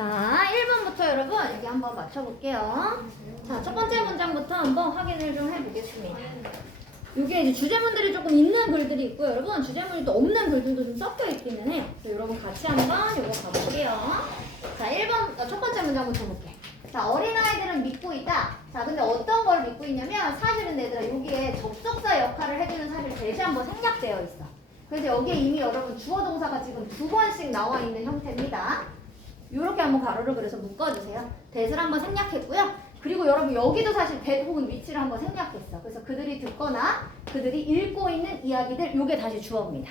자, 1번부터 여러분 여기 한번 맞춰볼게요. 자, 첫 번째 문장부터 한번 확인을 좀 해보겠습니다. 이게 이제 주제문들이 조금 있는 글들이 있고 여러분 주제문이 또 없는 글들도 좀 섞여 있기는 해요. 그래서 여러분 같이 한번 이거 가볼게요. 자, 1번 첫 번째 문장부터 볼게요. 자, 어린아이들은 믿고 있다. 자, 근데 어떤 걸 믿고 있냐면 사실은 얘들아 여기에 접속사 역할을 해주는 사실 대시 한번 생략되어 있어. 그래서 여기에 이미 여러분 주어 동사가 지금 2번씩 나와 있는 형태입니다. 이렇게 한번 가로를 그려서 묶어주세요. 대를 한번 생략했고요. 그리고 여러분 여기도 사실 대 혹은 위치를 한번 생략했어. 그래서 그들이 듣거나 그들이 읽고 있는 이야기들 요게 다시 주어입니다.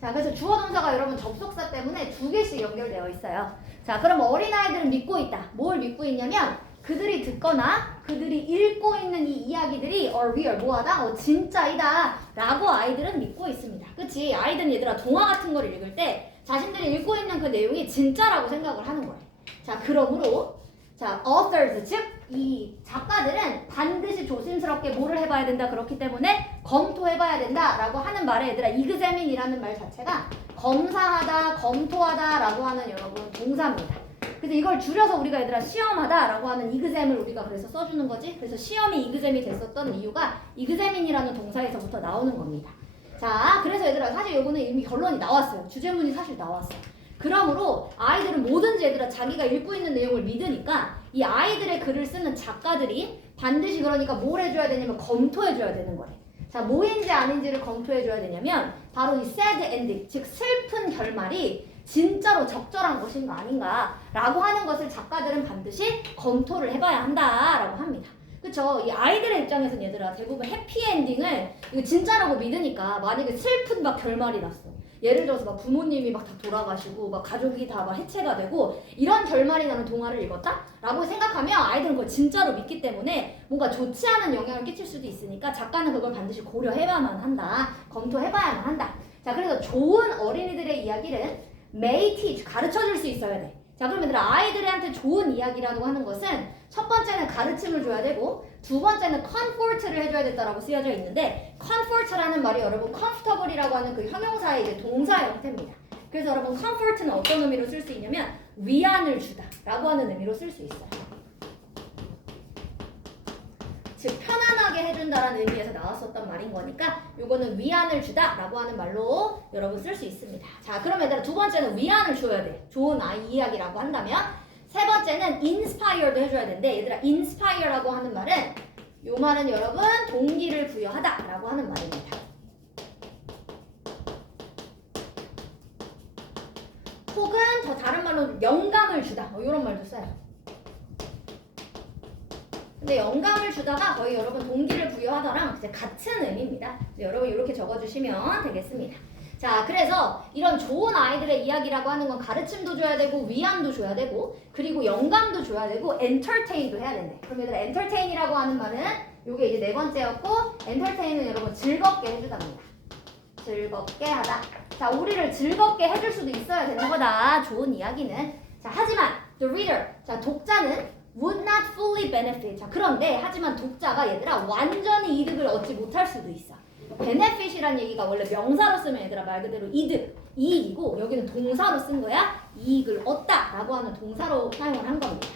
자, 그래서 주어 동사가 여러분 접속사 때문에 2개씩 연결되어 있어요. 자, 그럼 어린아이들은 믿고 있다. 뭘 믿고 있냐면 그들이 듣거나 그들이 읽고 있는 이 이야기들이 are real, 뭐하다? 진짜이다 라고 아이들은 믿고 있습니다. 그치? 아이들은 얘들아 동화 같은 걸 읽을 때 자신들이 읽고 있는 그 내용이 진짜라고 생각을 하는 거예요. 자, 그러므로 자, authors, 즉 이 작가들은 반드시 조심스럽게 뭐를 해봐야 된다. 그렇기 때문에 검토해봐야 된다라고 하는 말에 얘들아 examine이라는 말 자체가 검사하다, 검토하다 라고 하는 여러분 동사입니다. 그래서 이걸 줄여서 우리가 얘들아 시험하다 라고 하는 exam을 우리가 그래서 써주는 거지. 그래서 시험이 exam이 됐었던 이유가 examine이라는 동사에서부터 나오는 겁니다. 자, 그래서 얘들아 사실 요거는 이미 결론이 나왔어요. 주제문이 사실 나왔어. 그러므로 아이들은 뭐든지 얘들아 자기가 읽고 있는 내용을 믿으니까 이 아이들의 글을 쓰는 작가들이 반드시 그러니까 뭘 해줘야 되냐면 검토해줘야 되는 거래. 자, 뭐인지 아닌지를 검토해줘야 되냐면 바로 이 sad ending, 즉 슬픈 결말이 진짜로 적절한 것인가 아닌가 라고 하는 것을 작가들은 반드시 검토를 해봐야 한다라고 합니다. 그쵸? 이 아이들의 입장에서는 얘들아 대부분 해피엔딩을 이거 진짜라고 믿으니까 만약에 슬픈 막 결말이 났어. 예를 들어서 막 부모님이 막 다 돌아가시고 막 가족이 다 막 해체가 되고 이런 결말이 나는 동화를 읽었다? 라고 생각하면 아이들은 그걸 진짜로 믿기 때문에 뭔가 좋지 않은 영향을 끼칠 수도 있으니까 작가는 그걸 반드시 고려해봐야만 한다. 검토해봐야만 한다. 자, 그래서 좋은 어린이들의 이야기를 may teach, 가르쳐줄 수 있어야 돼. 자, 그럼 얘들아 아이들한테 좋은 이야기라고 하는 것은 첫 번째는 가르침을 줘야 되고 두 번째는 comfort를 해줘야 된다라고 쓰여져 있는데 comfort라는 말이 여러분 comfortable이라고 하는 그 형용사의 이제 동사 형태입니다. 그래서 여러분 comfort는 어떤 의미로 쓸 수 있냐면 위안을 주다 라고 하는 의미로 쓸 수 있어요. 즉 편안하게 해준다라는 의미에서 나왔었던 말인 거니까 요거는 위안을 주다 라고 하는 말로 여러분 쓸 수 있습니다. 자, 그럼 얘들아 두 번째는 위안을 줘야 돼. 좋은 아이 이야기라고 한다면 세 번째는 inspire도 해줘야 되는데 얘들아 inspire라고 하는 말은 요 말은 여러분 동기를 부여하다 라고 하는 말입니다. 혹은 더 다른 말로 영감을 주다 이런 말도 써요. 근데 영감을 주다가 거의 여러분 동기를 부여하다랑 이제 같은 의미입니다. 여러분 이렇게 적어주시면 되겠습니다. 자, 그래서 이런 좋은 아이들의 이야기라고 하는 건 가르침도 줘야 되고 위안도 줘야 되고 그리고 영감도 줘야 되고 entertain도 해야 된대. 그럼 얘들아 entertain이라고 하는 말은 요게 이제 네 번째였고 entertain은 여러분 즐겁게 해주답니다. 즐겁게 하다. 자, 우리를 즐겁게 해줄 수도 있어야 되는 거다. 좋은 이야기는. 자, 하지만 the reader, 자 독자는 would not fully benefit. 자, 그런데 하지만 독자가 얘들아 완전히 이득을 얻지 못할 수도 있어. benefit이란 얘기가 원래 명사로 쓰면 얘들아 말 그대로 이득, 이익이고 여기는 동사로 쓴 거야. 이익을 얻다 라고 하는 동사로 사용을 한 겁니다.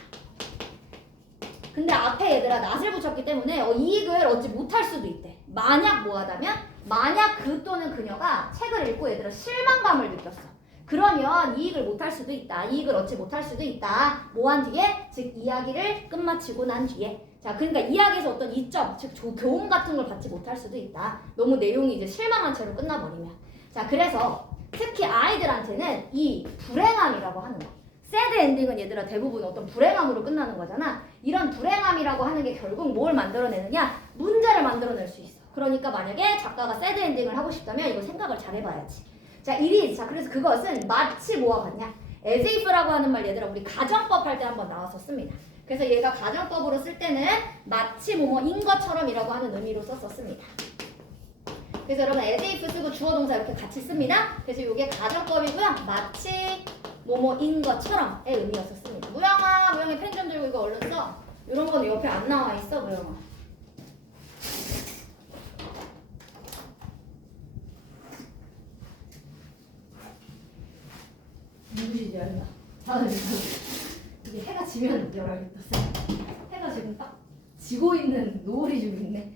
근데 앞에 얘들아 not을 붙였기 때문에 이익을 얻지 못할 수도 있대. 만약 뭐하다면 만약 그 또는 그녀가 책을 읽고 얘들아 실망감을 느꼈어. 그러면 이익을 못할 수도 있다. 이익을 얻지 못할 수도 있다. 뭐한 뒤에? 즉 이야기를 끝마치고 난 뒤에. 자, 그러니까 이야기에서 어떤 이점, 즉 교훈 같은 걸 받지 못할 수도 있다. 너무 내용이 이제 실망한 채로 끝나버리면. 자, 그래서 특히 아이들한테는 이 불행함이라고 하는 거. 새드 엔딩은 얘들아 대부분 어떤 불행함으로 끝나는 거잖아. 이런 불행함이라고 하는 게 결국 뭘 만들어내느냐? 문제를 만들어낼 수 있어. 그러니까 만약에 작가가 새드 엔딩을 하고 싶다면 이거 생각을 잘 해봐야지. 자, 자, 그래서 그것은 마치 뭐와 같냐? as if라고 하는 말 얘들아 우리 가정법 할 때 한번 나왔었습니다. 그래서 얘가 가정법으로 쓸 때는 마치 뭐뭐인 것처럼이라고 하는 의미로 썼었습니다. 그래서 여러분 as if 쓰고 주어 동사 이렇게 같이 씁니다. 그래서 이게 가정법이고요. 마치 뭐뭐인 것처럼의 의미였었습니다. 무영이 펜 좀 들고 이거 얼른 써. 이런 거는 옆에 안 나와 있어, 무영아. 누구시지, 얼마? 이게 해가 지면 열어야겠다. 해가 지금 딱 지고 있는 노을이 좀 있네.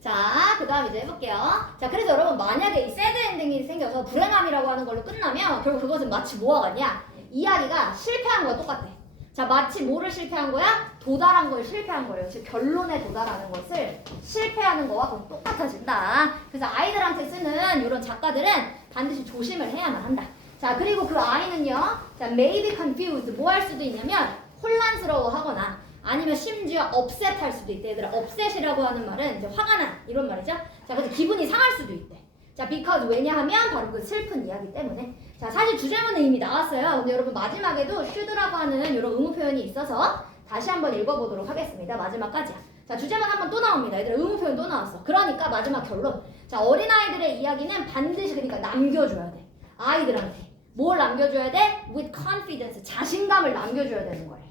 자, 그 다음 이제 해볼게요. 자, 그래서 여러분 만약에 이 새드 엔딩이 생겨서 불행함이라고 하는 걸로 끝나면 결국 그것은 마치 뭐와 같냐? 이야기가 실패한 거와 똑같아. 자, 마치 뭐를 실패한 거야? 도달한 걸 실패한 거예요. 즉 결론에 도달하는 것을 실패하는 거와 그건 똑같아진다. 그래서 아이들한테 쓰는 이런 작가들은 반드시 조심을 해야만 한다. 자, 그리고 그 아이는요. 자, may be confused. 뭐 할 수도 있냐면 혼란스러워하거나 아니면 심지어 upset 할 수도 있대. 얘들아, upset이라고 하는 말은 이제 화가 난 이런 말이죠. 자, 그래서 기분이 상할 수도 있대. 자, because 왜냐하면 바로 그 슬픈 이야기 때문에. 자, 사실 주제문은 이미 나왔어요. 근데 여러분 마지막에도 should라고 하는 이런 의무 표현이 있어서 다시 한번 읽어보도록 하겠습니다. 마지막까지야. 자, 주제문 한번 또 나옵니다. 얘들아, 의무 표현 또 나왔어. 그러니까 마지막 결론. 자, 어린아이들의 이야기는 반드시 그러니까 남겨줘야 돼. 아이들한테. 뭘 남겨줘야 돼? with confidence. 자신감을 남겨줘야 되는 거예요.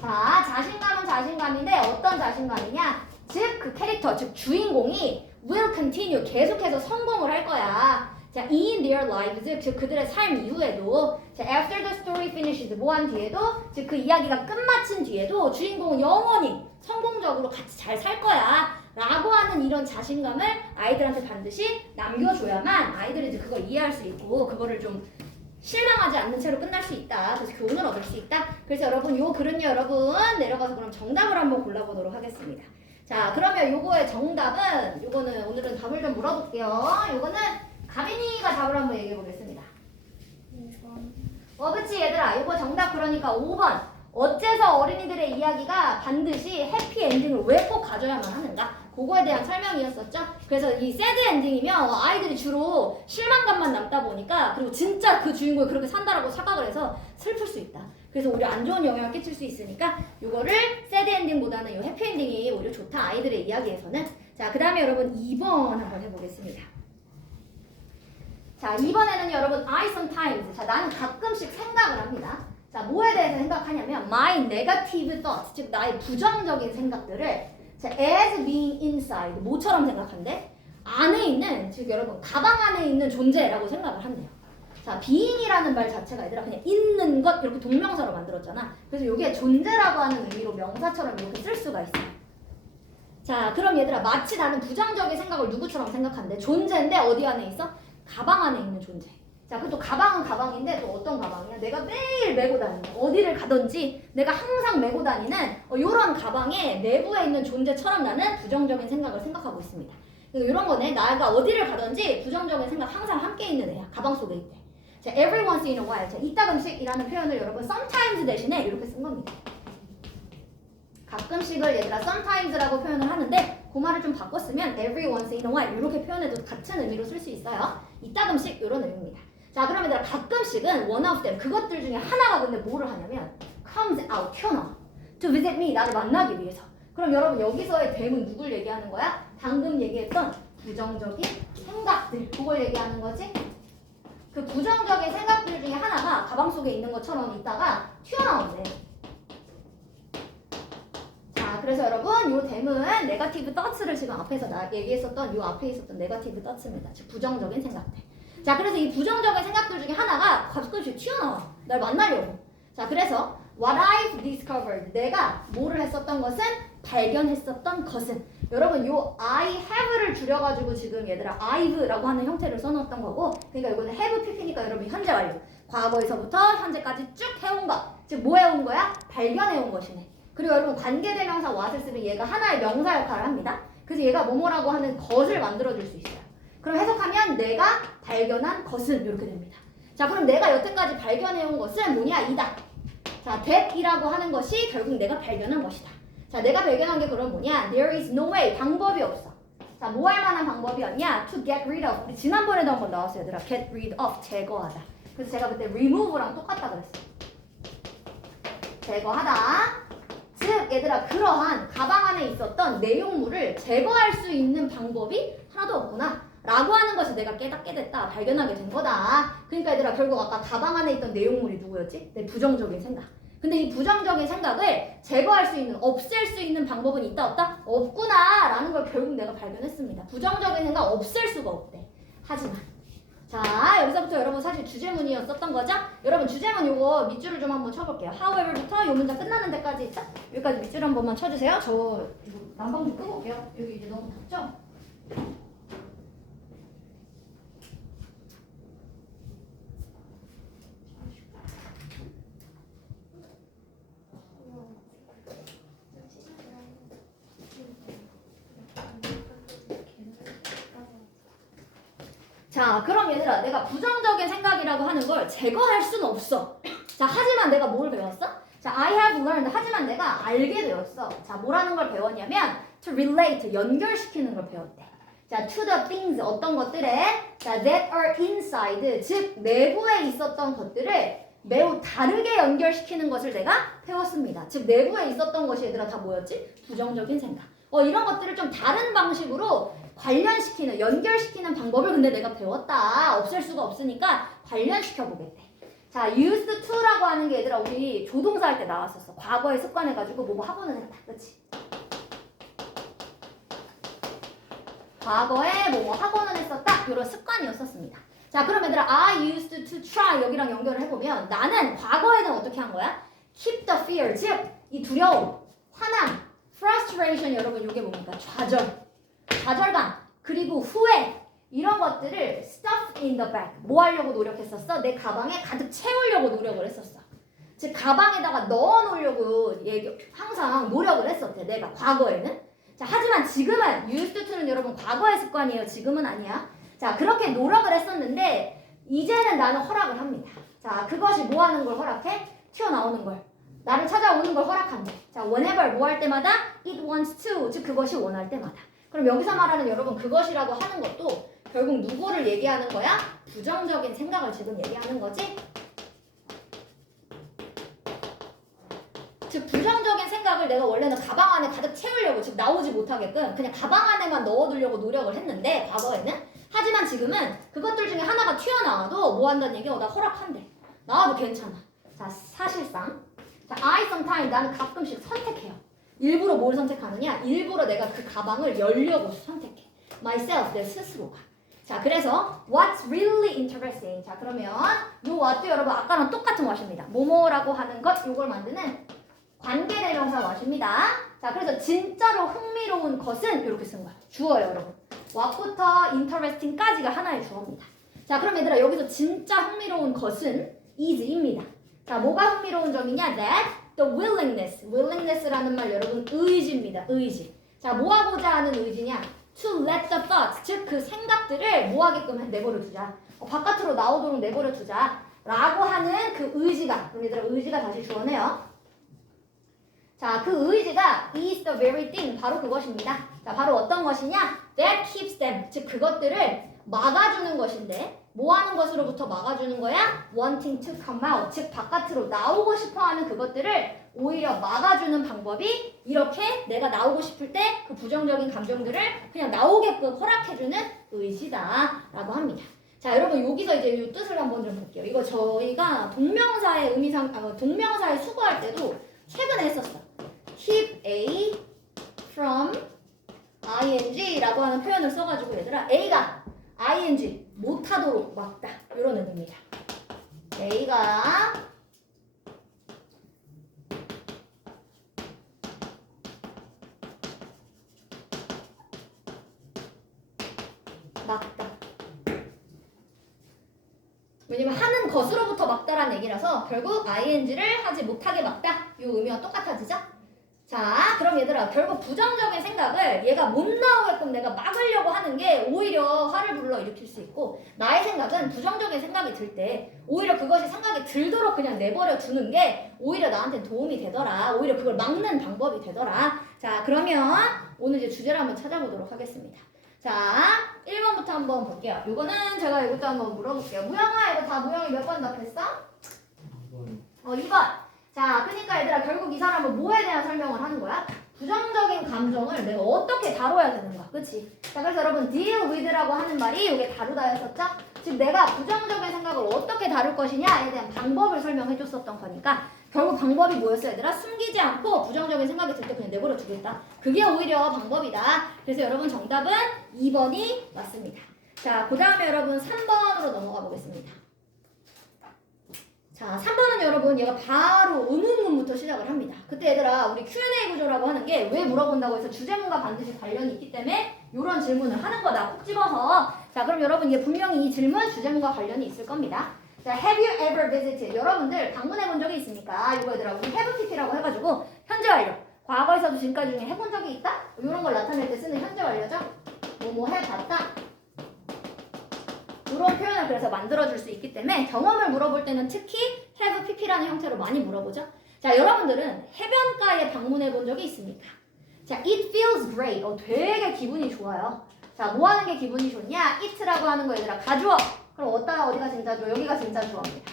자, 자신감은 자신감인데 어떤 자신감이냐? 즉, 그 캐릭터, 즉 주인공이 will continue, 계속해서 성공을 할 거야. 자, in their lives, 즉 그들의 삶 이후에도, 자, after the story finishes, 뭐 한 뒤에도, 즉 그 이야기가 끝마친 뒤에도 주인공은 영원히 성공적으로 같이 잘 살 거야. 라고 하는 이런 자신감을 아이들한테 반드시 남겨줘야만 아이들이 이제 그걸 이해할 수 있고 그거를 좀 실망하지 않는 채로 끝날 수 있다. 그래서 교훈을 얻을 수 있다. 그래서 여러분 요 글은요 여러분 내려가서 그럼 정답을 한번 골라보도록 하겠습니다. 자, 그러면 요거의 정답은 요거는 오늘은 답을 좀 물어볼게요. 요거는 가빈이가 답을 한번 얘기해 보겠습니다. 그치 얘들아, 요거 정답 그러니까 5번. 어째서 어린이들의 이야기가 반드시 해피 엔딩을 왜 꼭 가져야만 하는가? 그거에 대한 설명이었었죠. 그래서 이 새드 엔딩이면 아이들이 주로 실망감만 남다 보니까 그리고 진짜 그 주인공이 그렇게 산다라고 착각을 해서 슬플 수 있다. 그래서 오히려 안 좋은 영향을 끼칠 수 있으니까 요거를 새드 엔딩보다는 요 해피 엔딩이 오히려 좋다. 아이들의 이야기에서는. 자, 그 다음에 여러분 2번 한번 해보겠습니다. 자, 이번에는 여러분 I sometimes. 자, 나는 가끔씩 생각을 합니다. 자, 뭐에 대해서 생각하냐면 my negative thoughts, 즉 나의 부정적인 생각들을 자, as being inside, 뭐처럼 생각한대? 안에 있는, 즉 여러분 가방 안에 있는 존재라고 생각을 한대요. 자, being이라는 말 자체가 얘들아 그냥 있는 것 이렇게 동명사로 만들었잖아. 그래서 이게 존재라고 하는 의미로 명사처럼 이렇게 쓸 수가 있어요. 자, 그럼 얘들아 마치 나는 부정적인 생각을 누구처럼 생각한대? 존재인데 어디 안에 있어? 가방 안에 있는 존재. 자, 그또 가방은 가방인데 또 어떤 가방이야? 내가 매일 메고 다니는, 어디를 가든지 내가 항상 메고 다니는 이런 가방의 내부에 있는 존재처럼 나는 부정적인 생각을 생각하고 있습니다. 이런 거네. 나가 어디를 가든지 부정적인 생각 항상 함께 있는 애야. 가방 속에 있대. 자, every once in a while. 자, 이따금씩이라는 표현을 여러분 sometimes 대신에 이렇게 쓴 겁니다. 가끔씩을 얘들아 sometimes라고 표현을 하는데 그 말을 좀 바꿨으면 every once in a while 이렇게 표현해도 같은 의미로 쓸 수 있어요. 이따금씩 이런 의미입니다. 자, 그러면 내가 가끔씩은 one of them, 그것들 중에 하나가 근데 뭐를 하냐면 comes out, 튀어나와. to visit me, 나를 만나기 위해서. 그럼 여러분 여기서의 them은 누굴 얘기하는 거야? 방금 얘기했던 부정적인 생각들, 그걸 얘기하는 거지? 그 부정적인 생각들 중에 하나가 가방 속에 있는 것처럼 있다가 튀어나온대. 자, 그래서 여러분 요 them은 네거티브 thoughts를 지금 앞에서 나 얘기했었던 요 앞에 있었던 네거티브 thoughts입니다. 즉 부정적인 생각들. 자, 그래서 이 부정적인 생각들 중에 하나가 가끔씩 튀어나와. 날 만나려고. 자, 그래서 what I've discovered. 내가 뭐를 했었던 것은 발견했었던 것은. 여러분 요 I have를 줄여가지고 지금 얘들아 I've라고 하는 형태를 써놓았던 거고 그러니까 이거는 have pp니까 여러분 현재 완료. 과거에서부터 현재까지 쭉 해온 것. 즉 뭐 해온 거야? 발견해온 것이네. 그리고 여러분 관계대명사 what을 쓰면 얘가 하나의 명사 역할을 합니다. 그래서 얘가 뭐뭐라고 하는 것을 만들어줄 수 있어요. 그럼 해석하면 내가 발견한 것은 이렇게 됩니다. 자, 그럼 내가 여태까지 발견해온 것은 뭐냐? 이다. 자, that이라고 하는 것이 결국 내가 발견한 것이다. 자, 내가 발견한 게 그럼 뭐냐? There is no way. 방법이 없어. 자, 뭐 할 만한 방법이었냐? To get rid of. 우리 지난번에도 한번 나왔어요, 얘들아. Get rid of. 제거하다. 그래서 제가 그때 remove랑 똑같다 그랬어요. 제거하다. 즉, 얘들아, 그러한 가방 안에 있었던 내용물을 제거할 수 있는 방법이 하나도 없구나. 라고 하는 것을 내가 깨닫게 됐다. 발견하게 된 거다. 그러니까 얘들아 결국 아까 가방 안에 있던 내용물이 누구였지? 내 부정적인 생각. 근데 이 부정적인 생각을 제거할 수 있는, 없앨 수 있는 방법은 있다 없다? 없구나 라는 걸 결국 내가 발견했습니다. 부정적인 생각 없앨 수가 없대. 하지만 자, 여기서부터 여러분 사실 주제문이었었던 거죠? 여러분 주제문 요거 밑줄을 좀 한번 쳐볼게요. however부터 요 문장 끝나는 데까지 있죠? 여기까지 밑줄 한 번만 쳐주세요. 저 이거 난방 좀 끄고 올게요. 여기 이제 너무 덥죠? 자, 그럼 얘들아, 내가 부정적인 생각이라고 하는 걸 제거할 수는 없어. 자, 하지만 내가 뭘 배웠어? 자, I have learned. 하지만 내가 알게 되었어. 자, 뭐라는 걸 배웠냐면 to relate, 연결시키는 걸 배웠대. 자, to the things, 어떤 것들에 자, that are inside, 즉 내부에 있었던 것들을 매우 다르게 연결시키는 것을 내가 배웠습니다. 즉 내부에 있었던 것이 얘들아 다 뭐였지? 부정적인 생각. 이런 것들을 좀 다른 방식으로 관련시키는, 연결시키는 방법을 근데 내가 배웠다. 없앨 수가 없으니까 관련시켜 보겠대. 자, used to라고 하는 게 얘들아 우리 조동사 할 때 나왔었어. 과거에 습관해가지고 뭐뭐 하고는 했다. 그치? 과거에 뭐뭐 하고는 했었다. 이런 습관이었었습니다. 자, 그럼 얘들아 I used to try 여기랑 연결을 해보면 나는 과거에는 어떻게 한 거야? keep the fear, 즉 이 두려움, 화남, frustration 여러분 이게 뭡니까? 좌절감, 그리고 후회 이런 것들을 stuff in the bag 뭐 하려고 노력했었어? 내 가방에 가득 채우려고 노력을 했었어. 즉 가방에다가 넣어놓으려고 항상 노력을 했었대. 내가 과거에는. 자, 하지만 지금은 used to는 여러분 과거의 습관이에요. 지금은 아니야. 자, 그렇게 노력을 했었는데 이제는 나는 허락을 합니다. 자, 그것이 뭐 하는 걸 허락해? 튀어나오는 걸. 나를 찾아오는 걸 허락한대. 자, whenever 뭐 할 때마다 it wants to, 즉 그것이 원할 때마다. 그럼 여기서 말하는 여러분 그것이라고 하는 것도 결국 누구를 얘기하는 거야? 부정적인 생각을 지금 얘기하는 거지? 즉 부정적인 생각을 내가 원래는 가방 안에 가득 채우려고 즉 나오지 못하게끔 그냥 가방 안에만 넣어두려고 노력을 했는데 과거에는 하지만 지금은 그것들 중에 하나가 튀어나와도 뭐 한다는 얘기야? 나 허락한대. 나와도 괜찮아. 자, 사실상 자, I sometimes 나는 가끔씩 선택해요. 일부러 뭘 선택하느냐? 일부러 내가 그 가방을 열려고 선택해. myself, 내 스스로가. 자, 그래서 what's really interesting. 자, 그러면 요 what도 여러분 아까랑 똑같은 what입니다. 뭐뭐라고 하는 것, 요걸 만드는 관계대명사 what입니다. 자, 그래서 진짜로 흥미로운 것은 이렇게 쓴 거야. 주어요, 여러분. what부터 interesting까지가 하나의 주어입니다. 자, 그럼 얘들아 여기서 진짜 흥미로운 것은 is입니다. 자, 뭐가 흥미로운 점이냐? that the willingness라는 말 여러분 의지입니다. 의지. 자, 뭐 하고자 하는 의지냐? to let the thoughts, 즉 그 생각들을 뭐 하게끔 내버려 두자. 바깥으로 나오도록 내버려 두자. 라고 하는 그 의지가, 그럼 얘들아 의지가 다시 주어네요. 자, 그 의지가 is the very thing, 바로 그것입니다. 자, 바로 어떤 것이냐? that keeps them, 즉 그것들을 막아주는 것인데 뭐 하는 것으로부터 막아주는 거야? wanting to come out, 즉 바깥으로 나오고 싶어하는 그것들을 오히려 막아주는 방법이 이렇게 내가 나오고 싶을 때 그 부정적인 감정들을 그냥 나오게끔 허락해주는 의지다 라고 합니다. 자, 여러분 여기서 이제 이 뜻을 한번 좀 볼게요. 이거 저희가 동명사의 동명사의 수거할 때도 최근에 했었어. keep A from ing 라고 하는 표현을 써가지고 얘들아 A가 ing 못하도록 막다 이런 의미입니다. A가 막다. 왜냐면 하는 것으로부터 막다라는 얘기라서 결국 ing를 하지 못하게 막다 이 의미와 똑같아지죠? 자, 그럼 얘들아 결국 부정적인 생각을 얘가 못 나오게끔 내가 막으려고 하는 게 오히려 화를 불러일으킬 수 있고 나의 생각은 부정적인 생각이 들 때 오히려 그것이 생각이 들도록 그냥 내버려 두는 게 오히려 나한테 도움이 되더라. 오히려 그걸 막는 방법이 되더라. 자, 그러면 오늘 이제 주제를 한번 찾아보도록 하겠습니다. 자, 1번부터 한번 볼게요. 이거는 제가 이것도 한번 물어볼게요. 무영아, 이거 다 무영이 몇 번 답했어? 2번. 자, 그러니까 얘들아 결국 이 사람은 뭐에 대한 설명을 하는 거야? 부정적인 감정을 내가 어떻게 다뤄야 되는가, 그치? 자, 그래서 여러분 deal with라고 하는 말이 이게 다루다였었죠? 즉 내가 부정적인 생각을 어떻게 다룰 것이냐에 대한 방법을 설명해 줬었던 거니까 결국 방법이 뭐였어요, 얘들아? 숨기지 않고 부정적인 생각이 들 때 그냥 내버려 두겠다. 그게 오히려 방법이다. 그래서 여러분 정답은 2번이 맞습니다. 자, 그 다음에 여러분 3번으로 넘어가 보겠습니다. 자, 3번은 여러분 얘가 바로 의문문부터 시작을 합니다. 그때 얘들아 우리 Q&A 구조라고 하는 게 왜 물어본다고 해서 주제문과 반드시 관련이 있기 때문에 이런 질문을 하는 거다. 꼭 집어서. 자, 그럼 여러분 얘 분명히 이 질문 주제문과 관련이 있을 겁니다. 자, have you ever visited? 여러분들 방문해 본 적이 있습니까? 이거 얘들아 우리 have pp라고 해가지고 현재 완료. 과거에서도 지금까지 중에 해본 적이 있다? 이런 걸 나타낼 때 쓰는 현재 완료죠? 뭐뭐 해봤다. 이런 표현을 그래서 만들어줄 수 있기 때문에 경험을 물어볼 때는 특히 have pp라는 형태로 많이 물어보죠. 자, 여러분들은 해변가에 방문해 본 적이 있습니까? 자, it feels great. 되게 기분이 좋아요. 자, 뭐 하는 게 기분이 좋냐? it라고 하는 거 얘들아 가주어. 그럼 어디가 진짜 좋아? 여기가 진짜 좋아합니다.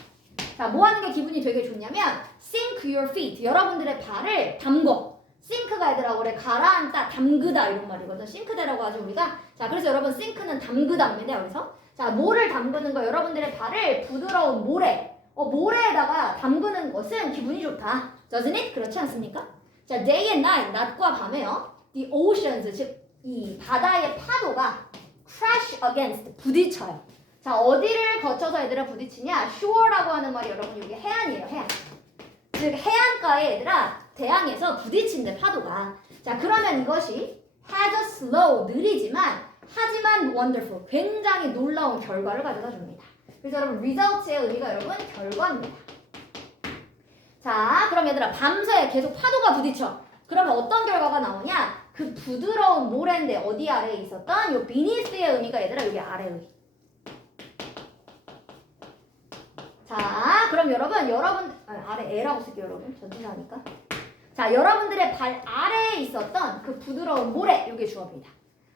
자, 뭐 하는 게 기분이 되게 좋냐면 sink your feet. 여러분들의 발을 담궈. sink가 얘들아 그래 가라앉다, 담그다 이런 말이거든. sink대라고 하죠 우리가. 자, 그래서 여러분 sink는 담그다입니다. 여기서. 자, 뭐를 담그는 거? 여러분들의 발을 부드러운 모래. 모래에다가 담그는 것은 기분이 좋다. Doesn't it? 그렇지 않습니까? 자, day and night, 낮과 밤에요. The oceans, 즉 이 바다의 파도가 crash against, 부딪혀요. 자, 어디를 거쳐서 얘들아 부딪히냐? shore라고 하는 말이 여러분 이게 해안이에요. 해안. 즉 해안가에 얘들아 대항에서 부딪힌대 파도가. 자, 그러면 이것이 has a slow, 느리지만 하지만 wonderful, 굉장히 놀라운 결과를 가져다 줍니다. 그래서 여러분 result의 의미가 여러분 결과입니다. 자, 그럼 얘들아 밤새 계속 파도가 부딪혀. 그러면 어떤 결과가 나오냐? 그 부드러운 모래인데 어디 아래에 있었던 요 beneath의 의미가 얘들아 여기 아래의. 자, 그럼 여러분 아래 에라고 쓸게요 여러분. 전치사니까. 자, 여러분들의 발 아래에 있었던 그 부드러운 모래, 이게 주어입니다.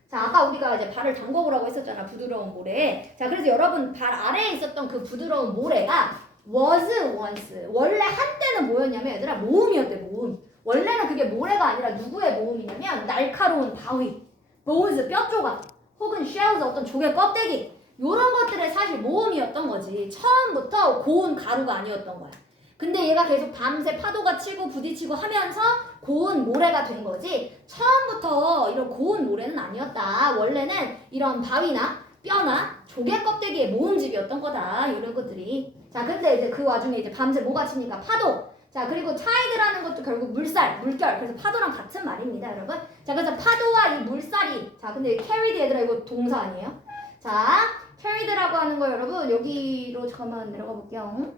자, 아까 우리가 이제 발을 담궈보라고 했었잖아, 부드러운 모래. 자, 그래서 여러분 발 아래에 있었던 그 부드러운 모래가 was once. 원래 한때는 뭐였냐면 얘들아 모음이었대, 모음. 원래는 그게 모래가 아니라 누구의 모음이냐면 날카로운 바위, bones, 뼈 조각, 혹은 shells, 어떤 조개 껍데기. 요런 것들의 사실 모음이었던 거지. 처음부터 고운 가루가 아니었던 거야. 근데 얘가 계속 밤새 파도가 치고 부딪히고 하면서 고운 모래가 된 거지. 처음부터 이런 고운 모래는 아니었다. 원래는 이런 바위나 뼈나 조개 껍데기의 모음집이었던 거다. 이런 것들이. 자, 근데 이제 그 와중에 이제 밤새 뭐가 치니까 파도. 자, 그리고 tide라는 것도 결국 물살, 물결. 그래서 파도랑 같은 말입니다, 여러분. 자, 그래서 파도와 이 물살이. 자, 근데 carried 얘들아 이거 동사 아니에요? 자, carried라고 하는 거 여러분 여기로 잠깐만 내려가 볼게요.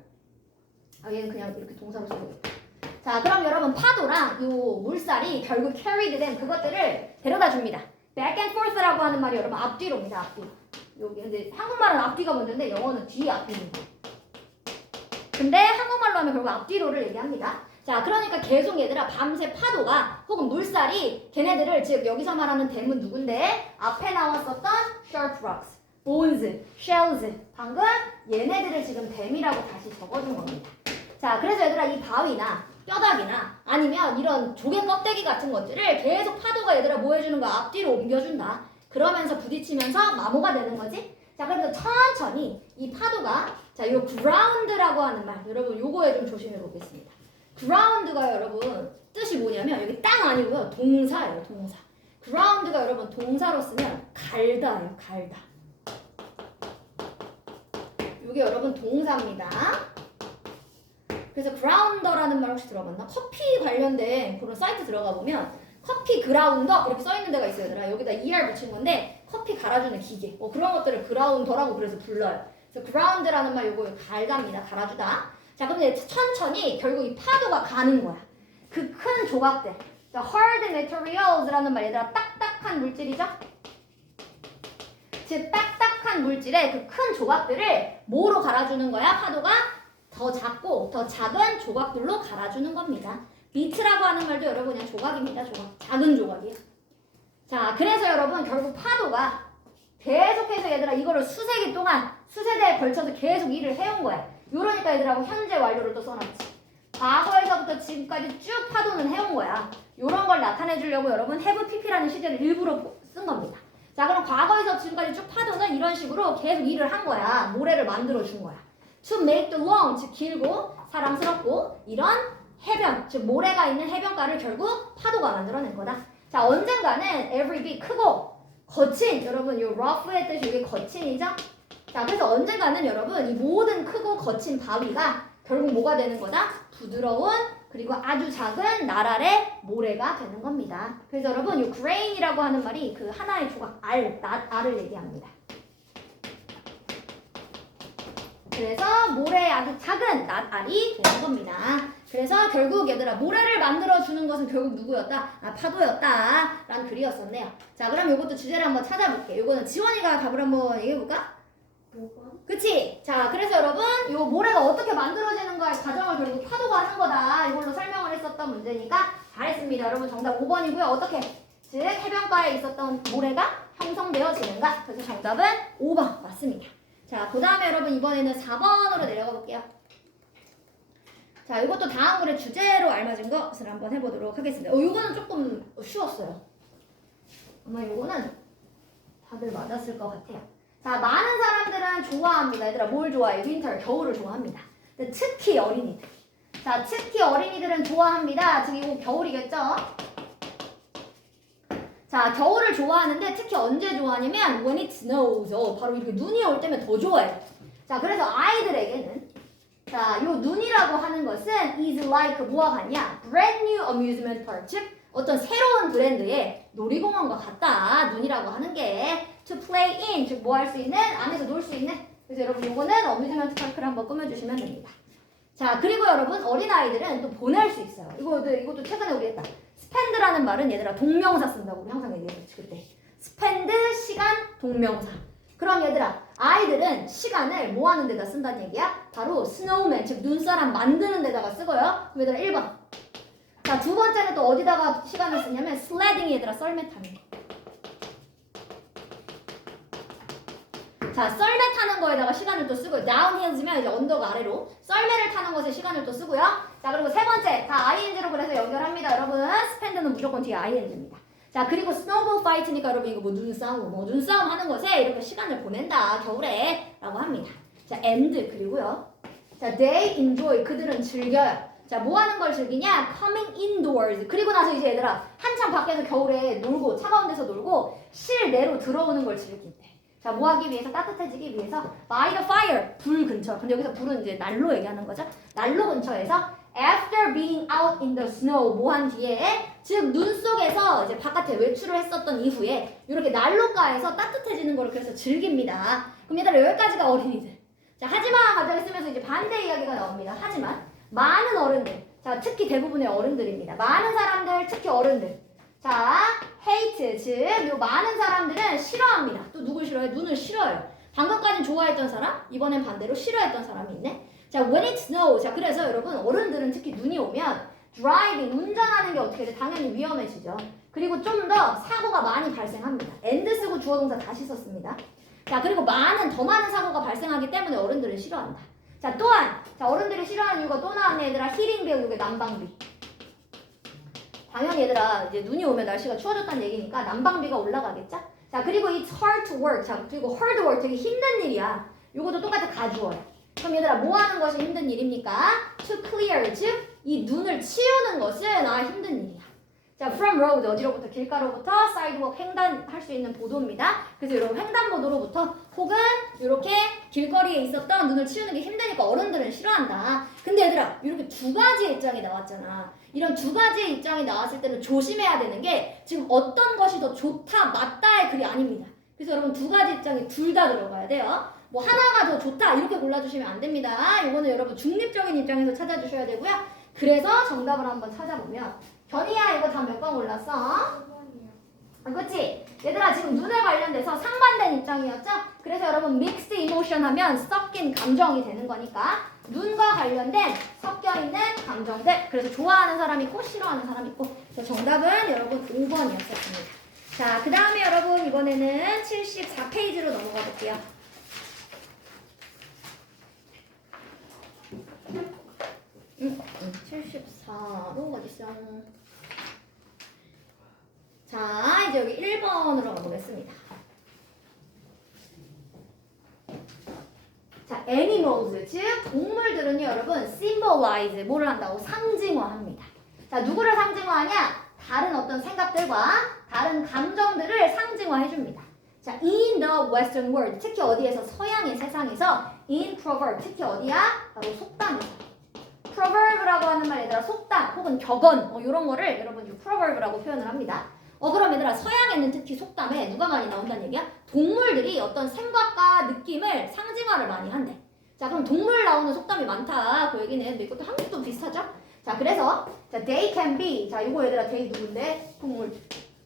얘는 그냥 이렇게 동사로 써보겠다. 자, 그럼 여러분 파도랑 요 물살이 결국 carried 된 그것들을 데려다 줍니다. back and forth라고 하는 말이 여러분 앞뒤로입니다. 앞뒤. 여기 근데 한국말은 앞뒤가 먼저인데 영어는 뒤 앞뒤입니다. 근데 한국말로 하면 결국 앞뒤로를 얘기합니다. 자, 그러니까 계속 얘들아 밤새 파도가 혹은 물살이 걔네들을 즉 여기서 말하는 댐은 누군데 앞에 나왔었던 sharp rocks, bones, shells 방금 얘네들을 지금 댐이라고 다시 적어준 겁니다. 자, 그래서 얘들아 이 바위나 뼈다귀나 아니면 이런 조개 껍데기 같은 것들을 계속 파도가 얘들아 뭐 해주는 거야? 앞뒤로 옮겨준다. 그러면서 부딪히면서 마모가 되는 거지. 자, 그래서 천천히 이 파도가 자, 요 ground라고 하는 말 여러분 요거에 좀 조심해 보겠습니다. ground가 여러분 뜻이 뭐냐면 여기 땅 아니고요. 동사예요. 동사. ground가 여러분 동사로 쓰면 갈다예요. 갈다. 요게 여러분 동사입니다. 그래서 그라운더라는 말 혹시 들어봤나? 커피 관련된 그런 사이트 들어가 보면 커피 그라운더 이렇게 써있는 데가 있어요. 얘들아. 여기다 ER 붙인 건데 커피 갈아주는 기계 그런 것들을 그라운더라고 그래서 불러요. 그래서 그라운드라는 말 요거 갈답니다. 갈아주다. 자, 그럼 이제 천천히 결국 이 파도가 가는 거야. 그 큰 조각들. 자, hard materials라는 말 얘들아 딱딱한 물질이죠? 즉 딱딱한 물질의 그 큰 조각들을 뭐로 갈아주는 거야? 파도가 더 작고 더 작은 조각들로 갈아주는 겁니다. 비트라고 하는 말도 여러분 그냥 조각입니다. 조각. 작은 조각이에요. 자, 그래서 여러분 결국 파도가 계속해서 얘들아 이거를 수세기 동안 수세대에 걸쳐서 계속 일을 해온 거야. 요러니까 얘들하고 현재 완료를 또 써놨지. 과거에서부터 지금까지 쭉 파도는 해온 거야. 요런 걸 나타내 주려고 여러분 have pp라는 시제를 일부러 쓴 겁니다. 자, 그럼 과거에서 지금까지 쭉 파도는 이런 식으로 계속 일을 한 거야. 모래를 만들어 준 거야. To make the long, 즉 길고 사랑스럽고 이런 해변, 즉 모래가 있는 해변가를 결국 파도가 만들어낸 거다. 자, 언젠가는 every big 크고 거친, 여러분, 요 rough의 뜻이 이게 거친이죠? 자, 그래서 언젠가는 여러분, 이 모든 크고 거친 바위가 결국 뭐가 되는 거다? 부드러운, 그리고 아주 작은 나랄의 모래가 되는 겁니다. 그래서 여러분, 요 grain이라고 하는 말이 그 하나의 조각, 알을 얘기합니다. 그래서 모래의 아주 작은 낫알이 되는 겁니다. 그래서 결국 얘들아 모래를 만들어주는 것은 결국 누구였다? 파도였다 라는 글이었었네요. 자, 그럼 요것도 주제를 한번 찾아볼게. 요거는 지원이가 답을 한번 얘기해볼까? 그치? 자, 그래서 여러분 요 모래가 어떻게 만들어지는가의 과정을 결국 파도가 하는 거다. 이걸로 설명을 했었던 문제니까 잘했습니다. 여러분 정답 5번이고요. 어떻게? 즉 해변가에 있었던 모래가 형성되어지는가? 그래서 정답은 5번 맞습니다. 자, 그 다음에 여러분 이번에는 4번으로 내려가 볼게요. 자, 이것도 다음 글의 주제로 알맞은 것을 한번 해보도록 하겠습니다. 이거는 조금 쉬웠어요. 아마 이거는 다들 맞았을 것 같아요. 자, 많은 사람들은 좋아합니다. 얘들아, 뭘 좋아해? 윈터, 겨울을 좋아합니다. 근데 특히 어린이들. 자, 특히 어린이들은 좋아합니다. 지금 이거 겨울이겠죠? 자, 겨울을 좋아하는데 특히 언제 좋아하냐면 when it snows. 바로 이렇게 눈이 올 때면 더 좋아해요. 자, 그래서 아이들에게는 자, 요 눈이라고 하는 것은 is like 뭐와 같냐? brand new amusement park. 즉, 어떤 새로운 브랜드의 놀이공원과 같다. 눈이라고 하는 게 to play in. 즉, 뭐 할 수 있는? 안에서 놀 수 있는. 그래서 여러분 요거는 amusement park를 한번 꾸며주시면 됩니다. 자, 그리고 여러분 어린아이들은 또 보낼 수 있어요. 이것도 최근에 우리 했다. 스펜드라는 말은 얘들아 동명사 쓴다고 우리 항상 얘기했지 그때. 스펜드 시간 동명사. 그럼 얘들아 아이들은 시간을 뭐 하는 데다 쓴다는 얘기야? 바로 스노우맨 즉 눈사람 만드는 데다가 쓰고요. 그럼 얘들아 1번. 자, 두 번째는 또 어디다가 시간을 쓰냐면 슬래딩 얘들아 썰매 타는 거. 자, 썰매 타는 거에다가 시간을 또 쓰고요. 다운힐즈면 이제 언덕 아래로 썰매를 타는 것에 시간을 또 쓰고요. 자, 그리고 세 번째. 자, ing로 그래서 연결합니다. 여러분 스펜드는 무조건 뒤에 ing입니다. 자, 그리고 스노우볼 파이트니까 여러분 이거 뭐 눈싸움 하는 것에 이렇게 시간을 보낸다. 겨울에 라고 합니다. 자, and 그리고요. 자, they enjoy 그들은 즐겨요. 자, 뭐 하는 걸 즐기냐? coming indoors. 그리고 나서 이제 얘들아 한참 밖에서 겨울에 놀고 차가운 데서 놀고 실내로 들어오는 걸 즐긴대. 자, 뭐 하기 위해서? 따뜻해지기 위해서 by the fire. 불 근처. 근데 여기서 불은 이제 난로 얘기하는 거죠. 난로 근처에서 after being out in the snow. 뭐 한 뒤에 즉 눈 속에서 이제 바깥에 외출을 했었던 이후에 이렇게 난로가에서 따뜻해지는 걸 그래서 즐깁니다. 그럼 얘들아 여기까지가 어린이들. 자, 하지만 가정을 쓰면서 이제 반대 이야기가 나옵니다. 하지만 많은 어른들. 자, 특히 대부분의 어른들입니다. 많은 사람들, 특히 어른들. 자, hate, 즉, 요 많은 사람들은 싫어합니다. 또 누굴 싫어해? 눈을 싫어해요. 방금까지 좋아했던 사람, 이번엔 반대로 싫어했던 사람이 있네. 자, when it snows. 자, 그래서 여러분, 어른들은 특히 눈이 오면 driving, 운전하는 게 어떻게 돼? 당연히 위험해지죠. 그리고 좀 더 사고가 많이 발생합니다. and 쓰고 주어 동사 다시 썼습니다. 자, 그리고 더 많은 사고가 발생하기 때문에 어른들은 싫어한다. 자, 또한, 자, 어른들이 싫어하는 이유가 또 나왔네, 얘들아. 히링 배우, 이게 난방비. 당연히 얘들아 이제 눈이 오면 날씨가 추워졌다는 얘기니까 난방비가 올라가겠죠? 자, 그리고 it's hard to work. 자, 그리고 hard work 되게 힘든 일이야. 요것도 똑같이 가주어요. 그럼 얘들아 뭐 하는 것이 힘든 일입니까? to clear, 즉 이 눈을 치우는 것은 힘든 일이야. 자, from road 어디로부터? 길가로부터 sidewalk 횡단할 수 있는 보도입니다. 그래서 여러분 횡단보도로부터 혹은 이렇게 길거리에 있었던 눈을 치우는 게 힘드니까 어른들은 싫어한다. 근데 얘들아 이렇게 두 가지의 입장이 나왔잖아. 이런 두 가지의 입장이 나왔을 때는 조심해야 되는 게 지금 어떤 것이 더 좋다 맞다의 글이 아닙니다. 그래서 여러분 두 가지 입장이 둘 다 들어가야 돼요. 뭐 하나가 더 좋다 이렇게 골라주시면 안 됩니다. 이거는 여러분 중립적인 입장에서 찾아주셔야 되고요. 그래서 정답을 한번 찾아보면 견이야 이거 다 몇 번 골랐어? 4번이요. 그치? 얘들아 지금 눈에 관련돼서 상반된 입장이었죠? 그래서 여러분 mixed emotion 하면 섞인 감정이 되는 거니까 눈과 관련된 섞여있는 감정들. 그래서 좋아하는 사람이 있고 싫어하는 사람이 있고. 그래서 정답은 여러분 5번이었습니다. 자, 그 다음에 여러분 이번에는 74페이지로 넘어가 볼게요. 응, 74로 어딨어? 자, 이제 여기 1번으로 가보겠습니다. 자, animals, 즉 동물들은요, 여러분 symbolize, 뭐를 한다고? 상징화합니다. 자, 누구를 상징화하냐? 다른 어떤 생각들과 다른 감정들을 상징화해줍니다. 자, in the Western world, 특히 어디에서? 서양의 세상에서 in proverb, 특히 어디야? 바로 속담에서. proverb라고 하는 말 얘들아 속담 혹은 격언 이런 거를 여러분 proverb라고 표현을 합니다. 그럼 얘들아 서양에는 특히 속담에 누가 많이 나온다는 얘기야? 동물들이 어떤 생각과 느낌을 상징화를 많이 한대. 자, 그럼 동물 나오는 속담이 많다. 그 얘기는 이것도 한국도 비슷하죠? 자, 그래서 자, they can be. 자, 이거 얘들아 they 누군데?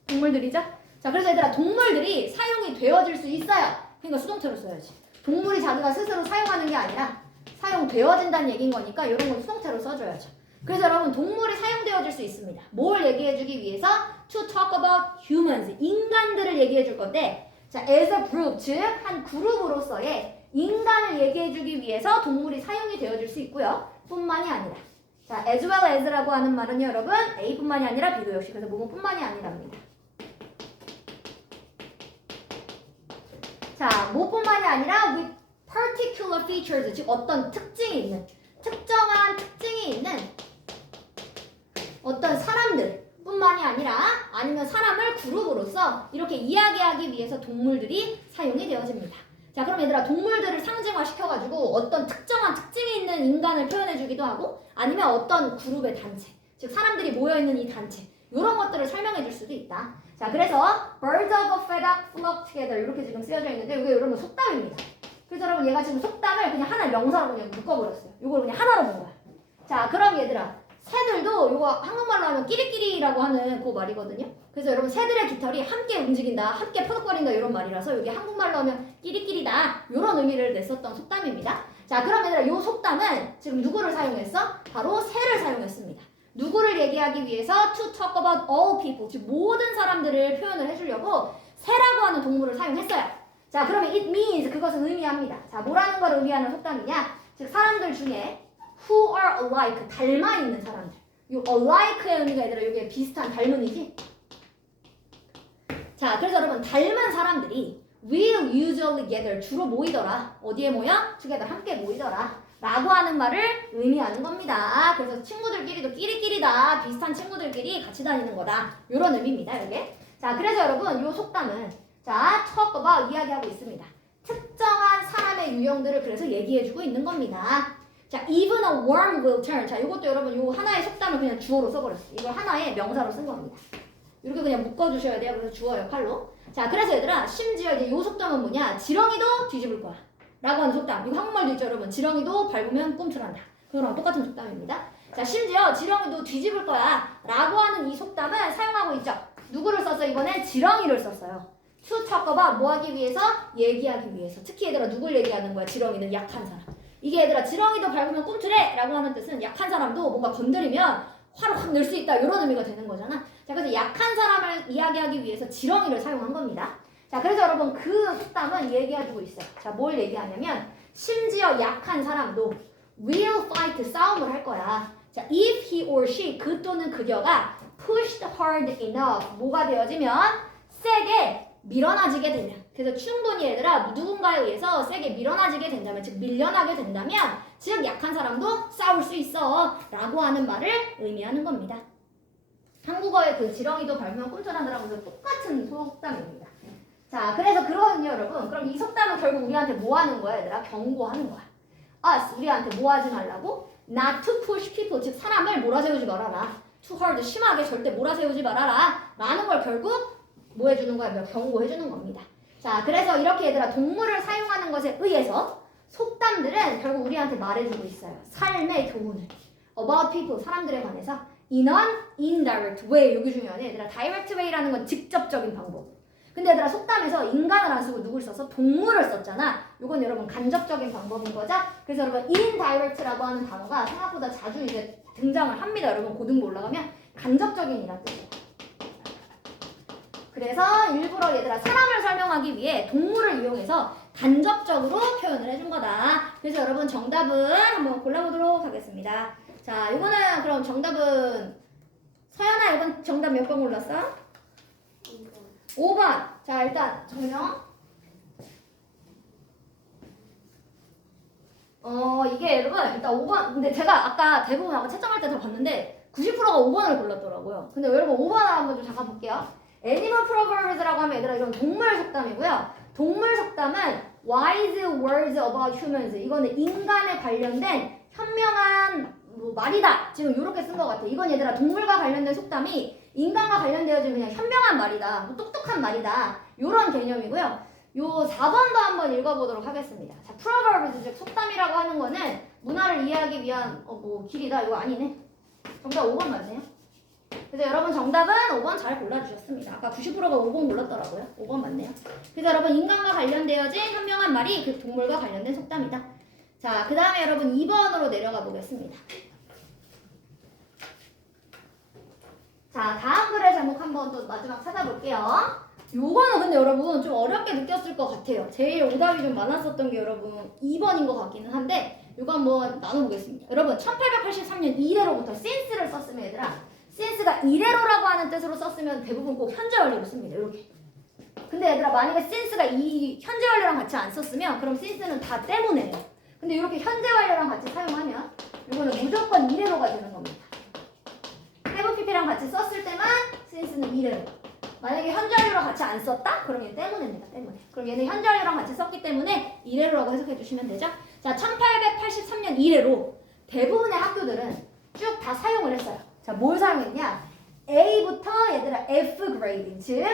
동물들이죠? 자, 그래서 얘들아 동물들이 사용이 되어질 수 있어요. 그러니까 수동태로 써야지. 동물이 자기가 스스로 사용하는 게 아니라 사용되어진다는 얘기인 거니까 이런 건 수동태로 써줘야죠. 그래서 여러분 동물이 사용되어질 수 있습니다. 뭘 얘기해주기 위해서? To talk about humans. 인간들을 얘기해줄 건데 자, as a group, 즉 한 그룹으로서의 인간을 얘기해주기 위해서 동물이 사용이 되어질 수 있고요. 뿐만이 아니라 자, as well as라고 하는 말은요 여러분 A뿐만이 아니라 B도 역시 그래서 뭐뿐만이 아니랍니다. 자, 뭐뿐만이 아니라 with particular features, 즉 어떤 특징이 있는 특정한 특징이 있는 어떤 사람들 뿐만이 아니라 아니면 사람을 그룹으로서 이렇게 이야기하기 위해서 동물들이 사용이 되어집니다. 자, 그럼 얘들아 동물들을 상징화시켜가지고 어떤 특정한 특징이 있는 인간을 표현해주기도 하고 아니면 어떤 그룹의 단체, 즉 사람들이 모여있는 이 단체 이런 것들을 설명해줄 수도 있다. 자, 그래서 birds of a feather flock together 이렇게 지금 쓰여져 있는데 이게 여러분 속담입니다. 그래서 여러분 얘가 지금 속담을 그냥 하나 명사로 그냥 묶어버렸어요. 이걸 그냥 하나로 본 거야. 자, 그럼 얘들아 새들도 이거 한국말로 하면 끼리끼리라고 하는 그 말이거든요. 그래서 여러분 새들의 깃털이 함께 움직인다, 함께 퍼덕거린다 이런 말이라서 여기 한국말로 하면 끼리끼리다 이런 의미를 냈었던 속담입니다. 자, 그럼 얘들아 이 속담은 지금 누구를 사용했어? 바로 새를 사용했습니다. 누구를 얘기하기 위해서? To talk about all people, 즉 모든 사람들을 표현을 해주려고 새라고 하는 동물을 사용했어요. 자, 그러면 it means 그것은 의미합니다. 자, 뭐라는 걸 의미하는 속담이냐? 즉 사람들 중에 who are alike, 닮아 있는 사람들. 요 alike의 의미가 얘들아 이게 비슷한 닮은이지? 자, 그래서 여러분 닮은 사람들이 will usually gather, 주로 모이더라. 어디에 모여? together, 함께 모이더라. 라고 하는 말을 의미하는 겁니다. 그래서 친구들끼리도 끼리끼리다. 비슷한 친구들끼리 같이 다니는 거다. 이런 의미입니다, 이게. 자, 그래서 여러분 요 속담은 자, talk about 이야기하고 있습니다. 특정한 사람의 유형들을 그래서 얘기해주고 있는 겁니다. 자, even a worm will turn. 자, 이것도 여러분 요 하나의 속담을 그냥 주어로 써버렸어요. 이걸 하나의 명사로 쓴 겁니다. 이렇게 그냥 묶어주셔야 돼요. 그래서 주어 역할로. 자, 그래서 얘들아 심지어 이제 요 속담은 뭐냐? 지렁이도 뒤집을 거야. 라고 하는 속담. 이거 한국말도 있죠, 여러분. 지렁이도 밟으면 꿈틀한다. 그거랑 똑같은 속담입니다. 자, 심지어 지렁이도 뒤집을 거야. 라고 하는 이 속담을 사용하고 있죠. 누구를 썼어? 이번엔 지렁이를 썼어요. to talk about 뭐 하기 위해서? 얘기하기 위해서. 특히 얘들아 누굴 얘기하는 거야? 지렁이는 약한 사람. 이게 얘들아 지렁이도 밟으면 꿈틀해 라고 하는 뜻은 약한 사람도 뭔가 건드리면 화를 확 낼 수 있다 이런 의미가 되는 거잖아. 자, 그래서 약한 사람을 이야기하기 위해서 지렁이를 사용한 겁니다. 자, 그래서 여러분 그 속담은 얘기해주고 있어요. 자, 뭘 얘기하냐면 심지어 약한 사람도 will fight, 싸움을 할 거야. 자, if he or she, 그 또는 그녀가 pushed hard enough, 뭐가 되어지면 세게 밀어나지게 되면, 그래서 충분히 얘들아 누군가에 의해서 세게 밀어나지게 된다면, 즉 밀려나게 된다면, 즉 약한 사람도 싸울 수 있어 라고 하는 말을 의미하는 겁니다. 한국어의 그 지렁이도 밟으면 꿈틀하느라고 똑같은 속담입니다. 자, 그래서 그러거든요 여러분. 그럼 이 속담은 결국 우리한테 뭐 하는 거야 얘들아? 경고하는 거야. 우리한테 뭐 하지 말라고? Not to push people, 즉 사람을 몰아세우지 말아라. Too hard, 심하게 절대 몰아세우지 말아라 라는 걸 결국 뭐 해주는 거야? 경고해주는 겁니다. 자, 그래서 이렇게 얘들아 동물을 사용하는 것에 의해서 속담들은 결국 우리한테 말해주고 있어요. 삶의 교훈을. About people, 사람들에 관해서 in an indirect way. 여기 중요하네 얘들아. direct way라는 건 직접적인 방법. 근데 얘들아 속담에서 인간을 안 쓰고 누굴 써서 동물을 썼잖아. 이건 여러분 간접적인 방법인 거죠. 그래서 여러분 indirect라고 하는 단어가 생각보다 자주 이제 등장을 합니다. 여러분 고등부 올라가면 간접적인이라는 뜻이에요. 그래서 일부러 얘들아 사람을 설명하기 위해 동물을 이용해서 간접적으로 표현을 해준 거다. 그래서 여러분 정답은 한번 골라보도록 하겠습니다. 자, 이거는 그럼 정답은 서연아 이번 정답 몇 번 골랐어? 5번. 자, 일단 정령. 이게 여러분 일단 5번. 근데 제가 아까 대부분 채점할 때 다 봤는데 90%가 5번을 골랐더라고요. 근데 여러분 5번을 한번 좀 잠깐 볼게요. Animal proverbs라고 하면 얘들아 이건 동물 속담이고요. 동물 속담은 wise words about humans. 이거는 인간에 관련된 현명한 뭐 말이다. 지금 이렇게 쓴 것 같아. 이건 얘들아 동물과 관련된 속담이 인간과 관련되어진 그냥 현명한 말이다. 뭐 똑똑한 말이다. 이런 개념이고요. 요 4번도 한번 읽어보도록 하겠습니다. 자, proverbs 즉 속담이라고 하는 거는 문화를 이해하기 위한 뭐 길이다. 이거 아니네. 정답 5번 맞네요. 그래서 여러분 정답은 5번 잘 골라주셨습니다. 아까 90%가 5번 골랐더라고요. 5번 맞네요. 그래서 여러분 인간과 관련되어진 현명한 말이 그 동물과 관련된 속담이다. 자, 그 다음에 여러분 2번으로 내려가 보겠습니다. 자, 다음 글의 제목 한번 또 마지막 찾아볼게요. 요거는 근데 여러분 좀 어렵게 느꼈을 것 같아요. 제일 오답이 좀 많았었던 게 여러분 2번인 것 같기는 한데 요거 한번 나눠보겠습니다. 여러분 1883년 이래로부터 since를 썼으면 얘들아 since가 이래로라고 하는 뜻으로 썼으면 대부분 꼭 현재 완료로 씁니다. 이렇게. 근데 얘들아 만약에 since가 이 현재 완료랑 같이 안 썼으면 그럼 since는 다 때문에요. 근데 이렇게 현재 완료랑 같이 사용하면 이거는 무조건 이래로가 되는 겁니다. have pp랑 같이 썼을 때만 since는 이래로. 만약에 현재 완료랑 같이 안 썼다? 그럼 얘 때문입니다. 때문에. 그럼 얘는 현재 완료랑 같이 썼기 때문에 이래로라고 해석해 주시면 되죠. 자, 1883년 이래로 대부분의 학교들은 쭉 다 사용을 했어요. 자, 뭘 사용했냐? A부터 얘들아 F 그레이딩. 즉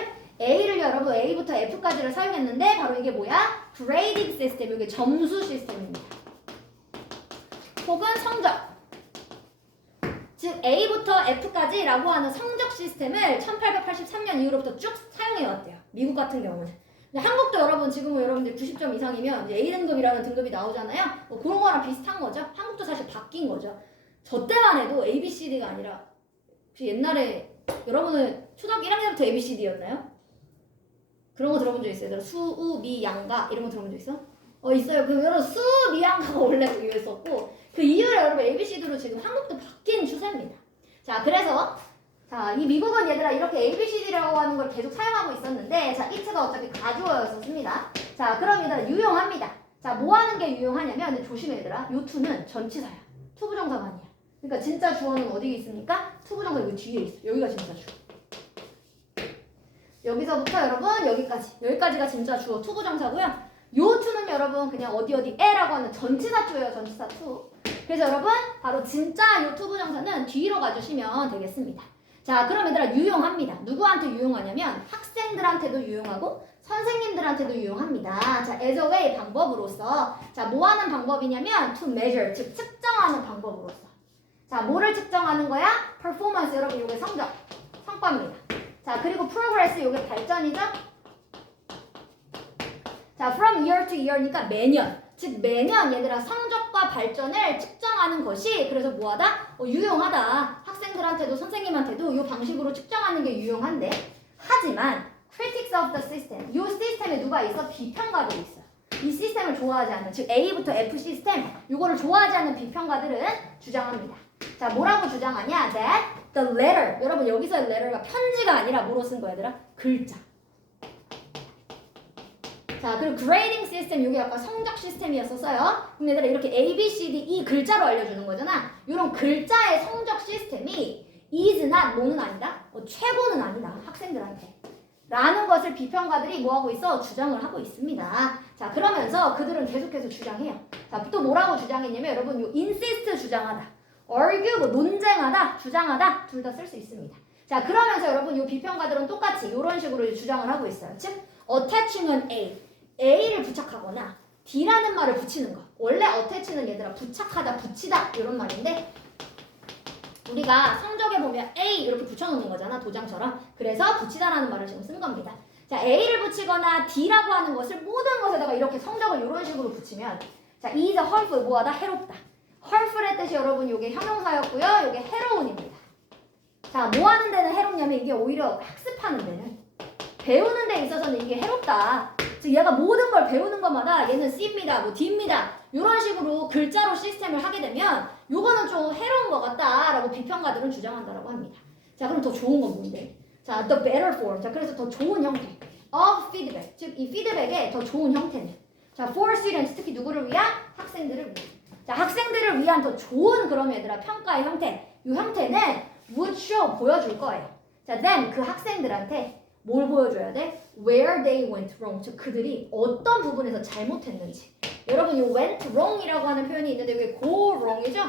A를 여러분 A부터 F까지를 사용했는데 바로 이게 뭐야? 그레이딩 시스템. 이게 점수 시스템입니다. 혹은 성적. 즉 A부터 F까지라고 하는 성적 시스템을 1883년 이후로부터 쭉 사용해왔대요. 미국 같은 경우는. 근데 한국도 여러분 지금은 여러분들 90점 이상이면 이제 A등급이라는 등급이 나오잖아요. 뭐 그런 거랑 비슷한 거죠. 한국도 사실 바뀐 거죠. 저 때만 해도 ABCD가 아니라 혹시 옛날에 여러분은 초등학교 1학년부터 ABCD였나요? 그런 거 들어본 적 있어요? 수, 우, 미, 양가 이런 거 들어본 적 있어? 있어요. 그 여러분 수, 미, 양가가 원래 이거였었고 그 이후에 여러분 ABCD로 지금 한국도 바뀐 추세입니다. 자, 그래서 자, 이 미국은 얘들아 이렇게 ABCD라고 하는 걸 계속 사용하고 있었는데 자, it가 어차피 가주어였었습니다. 자, 그럼 얘들아 유용합니다. 자, 뭐 하는 게 유용하냐면 근데 조심해 얘들아. 요 to는 전치사야. 투부정사가 아니야. 그러니까 진짜 주어는 어디에 있습니까? 투부정사 여기 뒤에 있어. 여기가 진짜 주어. 여기서부터 여러분 여기까지가 진짜 주어 투부정사고요. 요 to는 여러분 그냥 어디에라고 하는 전치사 to예요. 전치사 to. 그래서 여러분 바로 진짜 요 투부정사는 뒤로 가주시면 되겠습니다. 자, 그럼 얘들아 유용합니다. 누구한테 유용하냐면 학생들한테도 유용하고 선생님들한테도 유용합니다. 자, as a way 방법으로서 자, 뭐 하는 방법이냐면 to measure 즉 측정하는 방법으로서. 자, 뭐를 측정하는 거야? performance 여러분 요게 성과입니다. 자, 그리고 progress 요게 발전이죠. 자, from year to year니까 매년. 즉 매년 얘들아 성적과 발전을 측정하는 것이 그래서 뭐하다? 유용하다. 학생들한테도 선생님한테도 이 방식으로 측정하는 게 유용한데 하지만 critics of the system 이 시스템에 누가 있어? 비평가들이 있어. 이 시스템을 좋아하지 않는 즉 A부터 F 시스템 이거를 좋아하지 않는 비평가들은 주장합니다. 자, 뭐라고 주장하냐? That the letter 여러분 여기서의 letter가 편지가 아니라 뭐로 쓴 거야 얘들아? 글자. 자, 그리고 grading 시스템 이게 약간 성적 시스템이었었어요. 그럼 얘들아 이렇게 A, B, C, D, E 글자로 알려주는 거잖아. 이런 글자의 성적 시스템이 is not 뭐는 아니다. 최고는 아니다. 학생들한테. 라는 것을 비평가들이 뭐하고 있어? 주장을 하고 있습니다. 자, 그러면서 그들은 계속해서 주장해요. 자, 또 뭐라고 주장했냐면 여러분 요 insist 주장하다. argue 뭐 논쟁하다, 주장하다 둘 다 쓸 수 있습니다. 자, 그러면서 여러분 요 비평가들은 똑같이 이런 식으로 주장을 하고 있어요. 즉 attaching은 A를 부착하거나 D라는 말을 붙이는 거. 원래 attach는 얘들아 부착하다, 붙이다 이런 말인데 우리가 성적에 보면 A 이렇게 붙여놓는 거잖아. 도장처럼. 그래서 붙이다라는 말을 지금 쓴 겁니다. 자, A를 붙이거나 D라고 하는 것을 모든 것에다가 이렇게 성적을 이런 식으로 붙이면 자, is harmful 뭐하다? 해롭다. harmful의 뜻이 여러분 이게 형용사였고요. 이게 해로운입니다. 자, 뭐 하는 데는 해롭냐면 이게 오히려 학습하는 데는 배우는 데 있어서는 이게 해롭다. 즉 얘가 모든 걸 배우는 것마다 얘는 C입니다, 뭐 D입니다. 이런 식으로 글자로 시스템을 하게 되면 요거는 좀 해로운 것 같다라고 비평가들은 주장한다라고 합니다. 자, 그럼 더 좋은 건 뭔데? 자, the better form. 자, 그래서 더 좋은 형태 of feedback. 즉 이 피드백의 더 좋은 형태는 자, for students 특히 누구를 위한? 학생들을 위한. 자, 학생들을 위한 더 좋은 그럼 얘들아 평가의 형태. 이 형태는 show 보여줄 거예요. 자, then 그 학생들한테 뭘 보여줘야 돼? Where they went wrong. 즉 그들이 어떤 부분에서 잘못했는지. 여러분 이 went wrong이라고 하는 표현이 있는데 이게 go wrong이죠?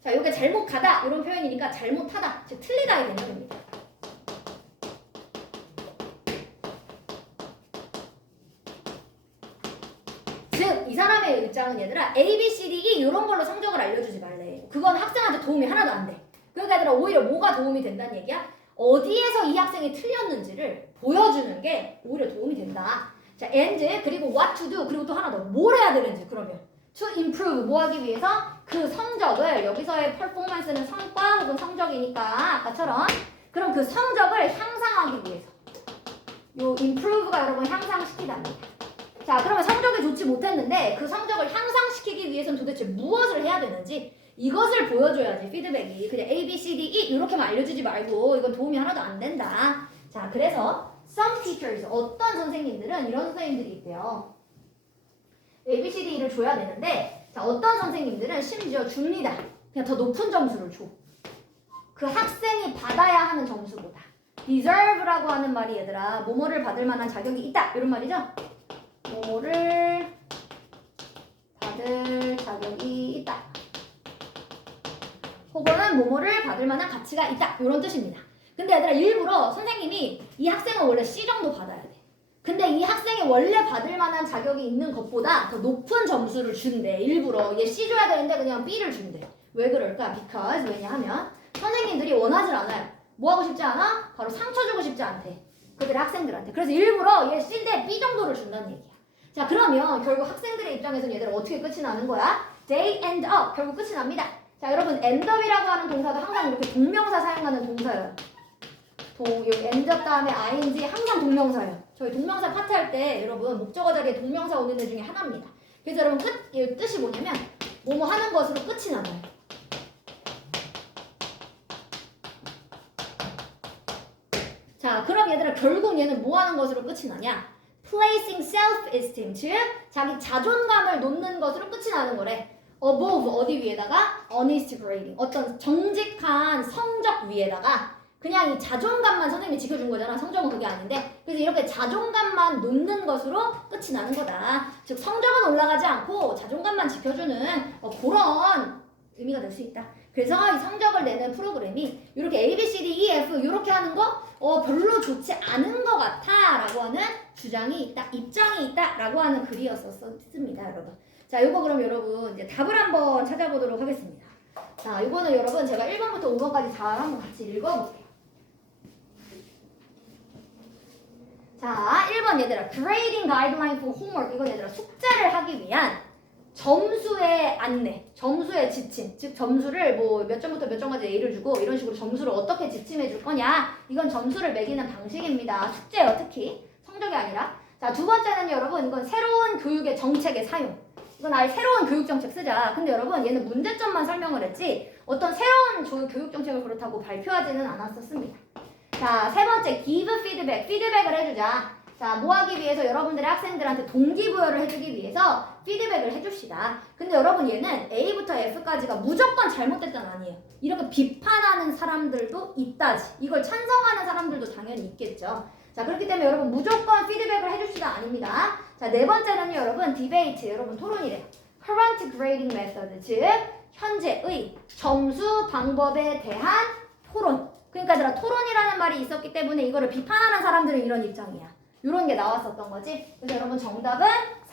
자, 이게 잘못 가다 이런 표현이니까 잘못하다, 즉 틀리다의 개념입니다. 즉 이 사람의 입장은 얘들아 A, B, C, D, E 이런 걸로 성적을 알려주지 말래. 그건 학생한테 도움이 하나도 안 돼. 그러니까 얘들아 오히려 뭐가 도움이 된다는 얘기야? 어디에서 이 학생이 틀렸는지를 보여주는 게 오히려 도움이 된다. 자, and 그리고 what to do 그리고 또 하나 더 뭘 해야 되는지. 그러면 to improve 뭐 하기 위해서 그 성적을, 여기서의 performance는 성과 혹은 성적이니까 아까처럼 그럼 그 성적을 향상하기 위해서 요 improve가 여러분 향상시키답니다. 자, 그러면 성적이 좋지 못했는데 그 성적을 향상시키기 위해서는 도대체 무엇을 해야 되는지 이것을 보여줘야지 피드백이. 그냥 A, B, C, D, E 이렇게만 알려주지 말고 이건 도움이 하나도 안 된다. 자, 그래서 some teachers, 어떤 선생님들은 이런 선생님들이 있대요. A, B, C, D, E를 줘야 되는데 자, 어떤 선생님들은 심지어 줍니다. 그냥 더 높은 점수를 줘. 그 학생이 받아야 하는 점수보다. deserve라고 하는 말이 얘들아 뭐뭐를 받을 만한 자격이 있다 이런 말이죠. 뭐뭐를 받을 자격이 있다. 혹은 뭐뭐를 받을 만한 가치가 있다 이런 뜻입니다. 근데 얘들아 일부러 선생님이 이 학생은 원래 C 정도 받아야 돼. 근데 이 학생이 원래 받을 만한 자격이 있는 것보다 더 높은 점수를 준대. 일부러 얘 C 줘야 되는데 그냥 B를 준대. 왜 그럴까? Because 왜냐하면 선생님들이 원하지 않아요. 뭐 하고 싶지 않아? 바로 상처 주고 싶지 않대. 그들의 학생들한테. 그래서 일부러 얘 C인데 B 정도를 준다는 얘기야. 자, 그러면 결국 학생들의 입장에서는 얘들 어떻게 끝이 나는 거야? They end up. 결국 끝이 납니다. 자, 여러분 end up이라고 하는 동사도 항상 이렇게 동명사 사용하는 동사예요. 여기 end up 다음에 ing 항상 동명사예요. 저희 동명사 파트 할 때 여러분 목적어 자리에 동명사 오는 애 중에 하나입니다. 그래서 여러분 이 뜻이 뭐냐면 뭐뭐 하는 것으로 끝이 나요. 자, 그럼 얘들아 결국 얘는 뭐 하는 것으로 끝이 나냐? Placing self-esteem, 즉 자기 자존감을 놓는 것으로 끝이 나는 거래. Above 어디 위에다가? Honest grading, 어떤 정직한 성적 위에다가 그냥 이 자존감만 선생님이 지켜준 거잖아. 성적은 그게 아닌데. 그래서 이렇게 자존감만 놓는 것으로 끝이 나는 거다. 즉 성적은 올라가지 않고 자존감만 지켜주는 그런 의미가 될 수 있다. 그래서 이 성적을 내는 프로그램이 이렇게 A, B, C, D, E, F 이렇게 하는 거 별로 좋지 않은 것 같아 라고 하는 주장이 있다, 입장이 있다 라고 하는 글이었었습니다, 여러분. 자, 이거 그럼 여러분 이제 답을 한번 찾아보도록 하겠습니다. 자, 이거는 여러분 제가 1번부터 5번까지 잘 한번 같이 읽어볼게요. 자, 1번 얘들아 Grading Guideline for Homework. 이건 얘들아 숙제를 하기 위한 점수의 안내, 점수의 지침, 즉 점수를 뭐 몇 점부터 몇 점까지 A를 주고 이런 식으로 점수를 어떻게 지침해 줄 거냐, 이건 점수를 매기는 방식입니다. 숙제요, 특히 성적이 아니라. 자, 두 번째는 여러분 이건 새로운 교육의 정책의 사용. 이건 아예 새로운 교육 정책 쓰자. 근데 여러분 얘는 문제점만 설명을 했지 어떤 새로운 교육 정책을 그렇다고 발표하지는 않았었습니다. 자, 세 번째 give feedback, 피드백을 해주자. 자, 뭐 하기 위해서? 여러분들의 학생들한테 동기부여를 해주기 위해서 피드백을 해줍시다. 근데 여러분 얘는 A부터 F까지가 무조건 잘못됐다는 아니에요. 이렇게 비판하는 사람들도 있다지. 이걸 찬성하는 사람들도 당연히 있겠죠. 자, 그렇기 때문에 여러분 무조건 피드백을 해줍시다 아닙니다. 자, 네 번째는요 여러분 디베이트, 여러분 토론이래요. current grading method, 즉 현재의 점수 방법에 대한 토론. 그러니까 얘들아 토론이라는 말이 있었기 때문에 이거를 비판하는 사람들은 이런 입장이야. 이런 게 나왔었던 거지. 그래서 여러분 정답은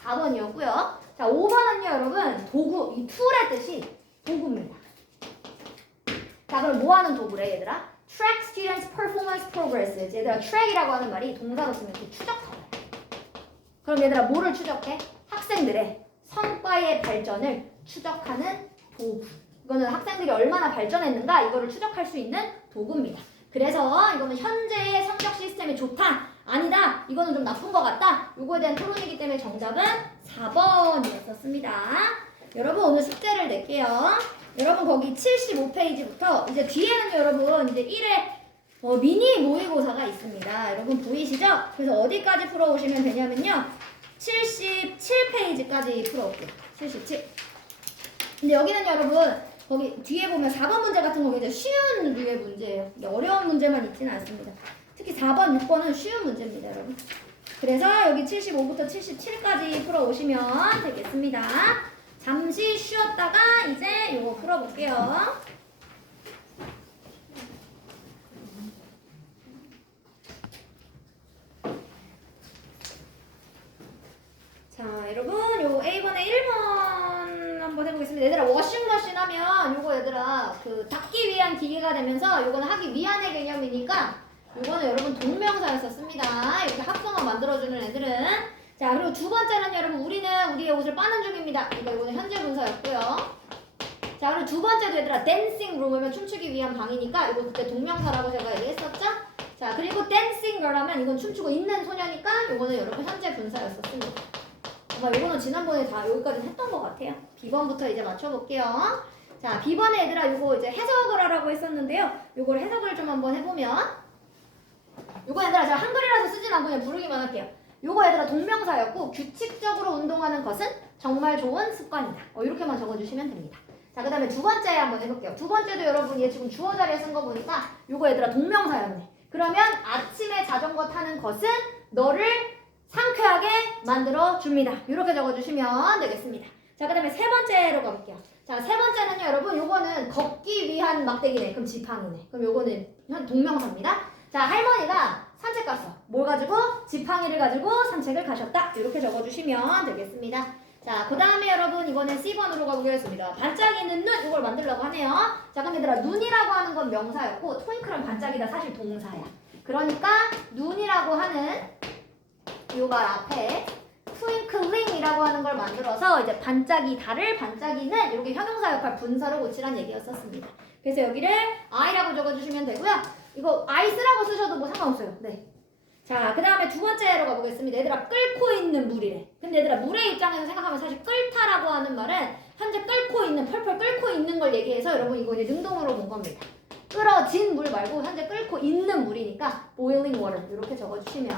4번이었고요. 자, 5번은요 여러분 도구, 이 툴의 뜻이 도구입니다. 자, 그럼 뭐 하는 도구래 얘들아? Track students performance progress. 얘들아 track이라고 하는 말이 동사로 쓰면 그 추적하래. 그럼 얘들아 뭐를 추적해? 학생들의 성과의 발전을 추적하는 도구. 이거는 학생들이 얼마나 발전했는가 이거를 추적할 수 있는 도구입니다. 그래서 이거는 현재의 성적 시스템이 좋다, 아니다, 이거는 좀 나쁜 것 같다, 요거에 대한 토론이기 때문에 정답은 4번이었습니다. 여러분 오늘 숙제를 낼게요. 여러분 거기 75페이지부터 이제 뒤에는 여러분 이제 1회 미니 모의고사가 있습니다. 여러분 보이시죠? 그래서 어디까지 풀어오시면 되냐면요 77페이지까지 풀어올게요. 77. 근데 여기는 여러분 거기 뒤에 보면 4번 문제 같은 거 굉장히 쉬운 류의 문제예요. 어려운 문제만 있지는 않습니다. 특히 4번, 6번은 쉬운 문제입니다, 여러분. 그래서 여기 75부터 77까지 풀어오시면 되겠습니다. 잠시 쉬었다가 이제 요거 풀어볼게요. 자, 여러분, 요 A번에 1번 한번 해보겠습니다. 얘들아, 워싱머신 하면 요거 얘들아, 그 닦기 위한 기계가 되면서 요거는 하기 위한의 개념이니까 요거는 여러분 동명사였었습니다. 이렇게 합성어 만들어주는 애들은. 자, 그리고 두 번째는 여러분, 우리는 우리의 옷을 빠는 중입니다. 이거는 현재 분사였고요. 자, 그리고 두 번째도 얘들아, 댄싱 룸이면 춤추기 위한 방이니까 이거 그때 동명사라고 제가 얘기했었죠? 자, 그리고 댄싱 걸 하면 이건 춤추고 있는 소녀니까 이거는 여러분 현재 분사였었습니다. 아마 요거는 지난번에 다 여기까지는 했던 것 같아요. B번부터 이제 맞춰볼게요. 자, B번에 얘들아 요거 이제 해석을 하라고 했었는데요. 요걸 해석을 좀 한번 해보면 요거 얘들아 제가 한글이라서 쓰진 않고 그냥 부르기만 할게요. 요거 얘들아 동명사였고 규칙적으로 운동하는 것은 정말 좋은 습관이다. 이렇게만 적어주시면 됩니다. 자, 그 다음에 두 번째 한번 해볼게요. 두 번째도 여러분 얘 지금 주어 자리에 쓴 거 보니까 요거 얘들아 동명사였네. 그러면 아침에 자전거 타는 것은 너를 상쾌하게 만들어줍니다. 이렇게 적어주시면 되겠습니다. 자, 그 다음에 세 번째로 가볼게요. 자, 세 번째는요, 여러분, 요거는 걷기 위한 막대기네. 그럼 지팡이네. 그럼 요거는 동명사입니다. 자, 할머니가 산책 갔어. 뭘 가지고? 지팡이를 가지고 산책을 가셨다. 이렇게 적어주시면 되겠습니다. 자, 그 다음에 여러분, 이번엔 C번으로 가보겠습니다. 반짝이는 눈, 이걸 만들려고 하네요. 자, 그럼 얘들아, 눈이라고 하는 건 명사였고, 트윙클은 반짝이다 사실 동사야. 그러니까, 눈이라고 하는 요 말 앞에 트윙클링이라고 하는 걸 만들어서 이제 반짝이다를 반짝이는 이렇게 형용사 역할 분사로 고치란 얘기였었습니다. 그래서 여기를 I라고 적어주시면 되고요. 이거 I 쓰라고 쓰셔도 뭐 상관없어요. 네. 자, 그 다음에 두 번째로 가보겠습니다. 얘들아, 끓고 있는 물이래. 근데 얘들아, 물의 입장에서 생각하면 사실 끓다라고 하는 말은 현재 끓고 있는, 펄펄 끓고 있는 걸 얘기해서 여러분 이거 이제 능동으로 본 겁니다. 끓어진 물 말고 현재 끓고 있는 물이니까 boiling water 이렇게 적어주시면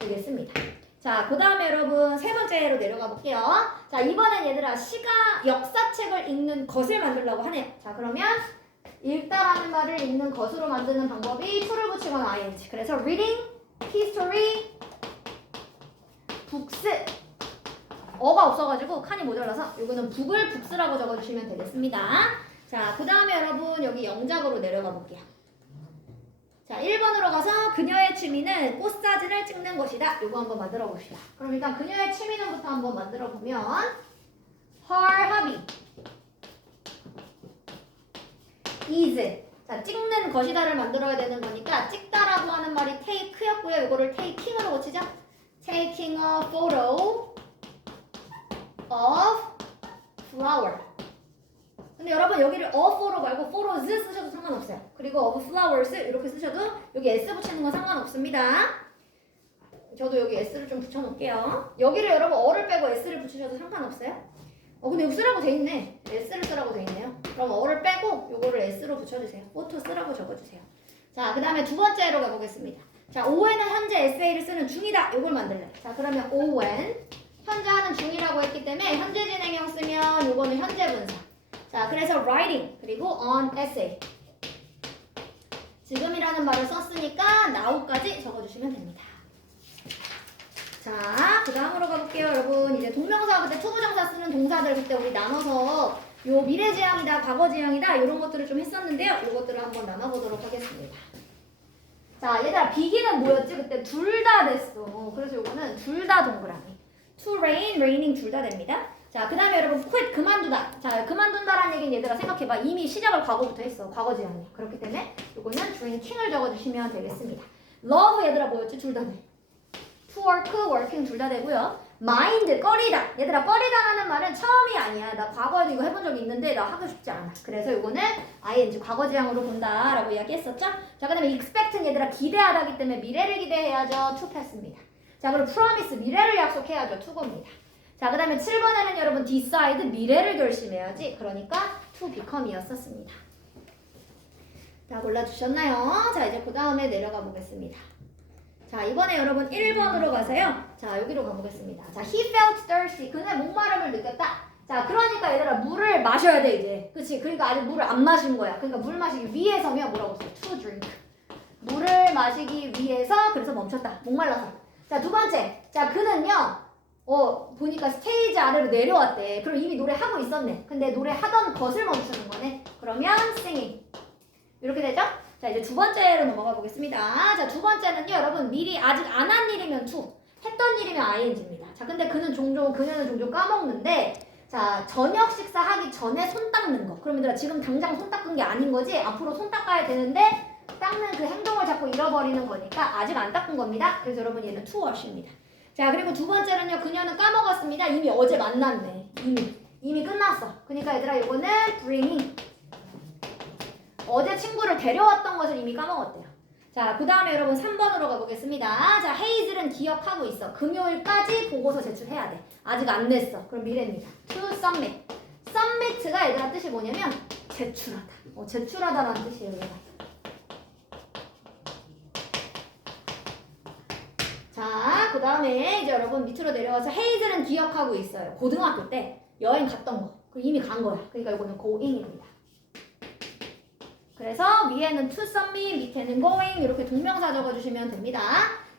되겠습니다. 자, 그 다음에 여러분 세 번째로 내려가 볼게요. 자, 이번엔 얘들아 역사책을 읽는 것을 만들려고 하네요. 자, 그러면 읽다라는 말을 읽는 것으로 만드는 방법이 to를 붙이거나 ing. 그래서 reading, history, books. 어가 없어가지고 칸이 모자라서 이거는 북을 books라고 적어주시면 되겠습니다. 자, 그 다음에 여러분 여기 영작으로 내려가 볼게요. 자, 1번으로 가서 그녀의 취미는 꽃사진을 찍는 것이다. 이거 한번 만들어 봅시다. 그럼 일단 그녀의 취미는부터 한번 만들어 보면 her hobby is 자, 찍는 것이다를 만들어야 되는 거니까 찍다라고 하는 말이 take였고요. 이거를 taking으로 고치죠. taking a photo of flower. 근데 여러분 여기를 a photo 말고 photos 쓰셔도 상관없어요. 그리고 of flowers 이렇게 쓰셔도 여기 s 붙이는 건 상관없습니다. 저도 여기 s를 좀 붙여놓을게요. 여기를 여러분 어를 빼고 s를 붙이셔도 상관없어요. 근데 여기 쓰라고 돼 있네. s를 쓰라고 돼 있네요. 그럼 어를 빼고 요거를 s로 붙여주세요. photo 쓰라고 적어주세요. 자, 그 다음에 두 번째로 가보겠습니다. 자, ON은 현재 SA를 쓰는 중이다. 요걸 만들래. 자, 그러면 ON 현재 하는 중이라고 했기 때문에 현재 진행형 쓰면 요거는 현재 분사. 자, 그래서 writing 그리고 on essay 지금이라는 말을 썼으니까 now까지 적어주시면 됩니다. 자, 그 다음으로 가볼게요. 여러분 이제 동명사 그때 투부정사 쓰는 동사들 그때 우리 나눠서 요 미래지향이다 과거지향이다 이런 것들을 좀 했었는데요. 요것들을 한번 나눠보도록 하겠습니다. 자, 얘들아 비기는 뭐였지? 그때 둘 다 됐어. 그래서 요거는 둘 다 동그라미. to rain, raining 둘 다 됩니다. 자, 그 다음에 여러분 quit 그만두다. 자, 그만둔다라는 얘기는 얘들아 생각해봐. 이미 시작을 과거부터 했어. 과거지향이야. 그렇기 때문에 요거는 drinking을 적어주시면 되겠습니다. love 얘들아 뭐였지? 둘 다 돼. to work, working 둘 다 되고요. mind 꺼리다. 얘들아 꺼리다라는 말은 처음이 아니야. 나 과거에도 이거 해본 적이 있는데 나 하고 싶지 않아. 그래서 요거는 ing 과거지향으로 본다라고 이야기했었죠. 자, 그 다음에 expect는 얘들아 기대하다기 때문에 미래를 기대해야죠. to pass입니다. 자, 그리고 promise 미래를 약속해야죠. to고입니다. 자, 그 다음에 7번에는 여러분 decide 미래를 결심해야지. 그러니까 to become이었었습니다. 자, 골라주셨나요? 자, 이제 그 다음에 내려가 보겠습니다. 자, 이번에 여러분 1번으로 가세요. 자, 여기로 가보겠습니다. 자, he felt thirsty. 그는 목마름을 느꼈다. 자, 그러니까 얘들아 물을 마셔야 돼 이제. 그치? 그러니까 아직 물을 안 마신 거야. 그러니까 물 마시기 위해서면 뭐라고 써? To drink. 물을 마시기 위해서 그래서 멈췄다. 목말라서. 자, 두 번째. 자, 그는요. 보니까 스테이지 아래로 내려왔대. 그럼 이미 노래하고 있었네. 근데 노래하던 것을 멈추는 거네. 그러면 singing. 이렇게 되죠? 자, 이제 두 번째로 넘어가 보겠습니다. 자, 두 번째는요. 여러분 미리 아직 안 한 일이면 to. 했던 일이면 ing입니다. 자, 근데 그녀는 종종 까먹는데 자, 저녁 식사하기 전에 손 닦는 거. 그럼 얘들아 지금 당장 손 닦은 게 아닌 거지? 앞으로 손 닦아야 되는데 닦는 그 행동을 자꾸 잃어버리는 거니까 아직 안 닦은 겁니다. 그래서 여러분 얘는 to wash입니다. 자, 그리고 두 번째는요. 그녀는 까먹었습니다. 이미 어제 만났네. 이미 끝났어. 그러니까 얘들아 이거는 bringing. 어제 친구를 데려왔던 것을 이미 까먹었대요. 자, 그 다음에 여러분 3번으로 가보겠습니다. 자, 헤이즐은 기억하고 있어. 금요일까지 보고서 제출해야 돼. 아직 안 냈어. 그럼 미래입니다. To submit. submit가 얘들아 뜻이 뭐냐면 제출하다. 제출하다라는 뜻이에요. 얘가. 자, 그 다음에 이제 여러분 밑으로 내려와서 헤이즐은 기억하고 있어요. 고등학교 때 여행 갔던 거. 이미 간 거야. 그러니까 이거는 going입니다. 그래서 위에는 to submit, 밑에는 going 이렇게 동명사 적어주시면 됩니다.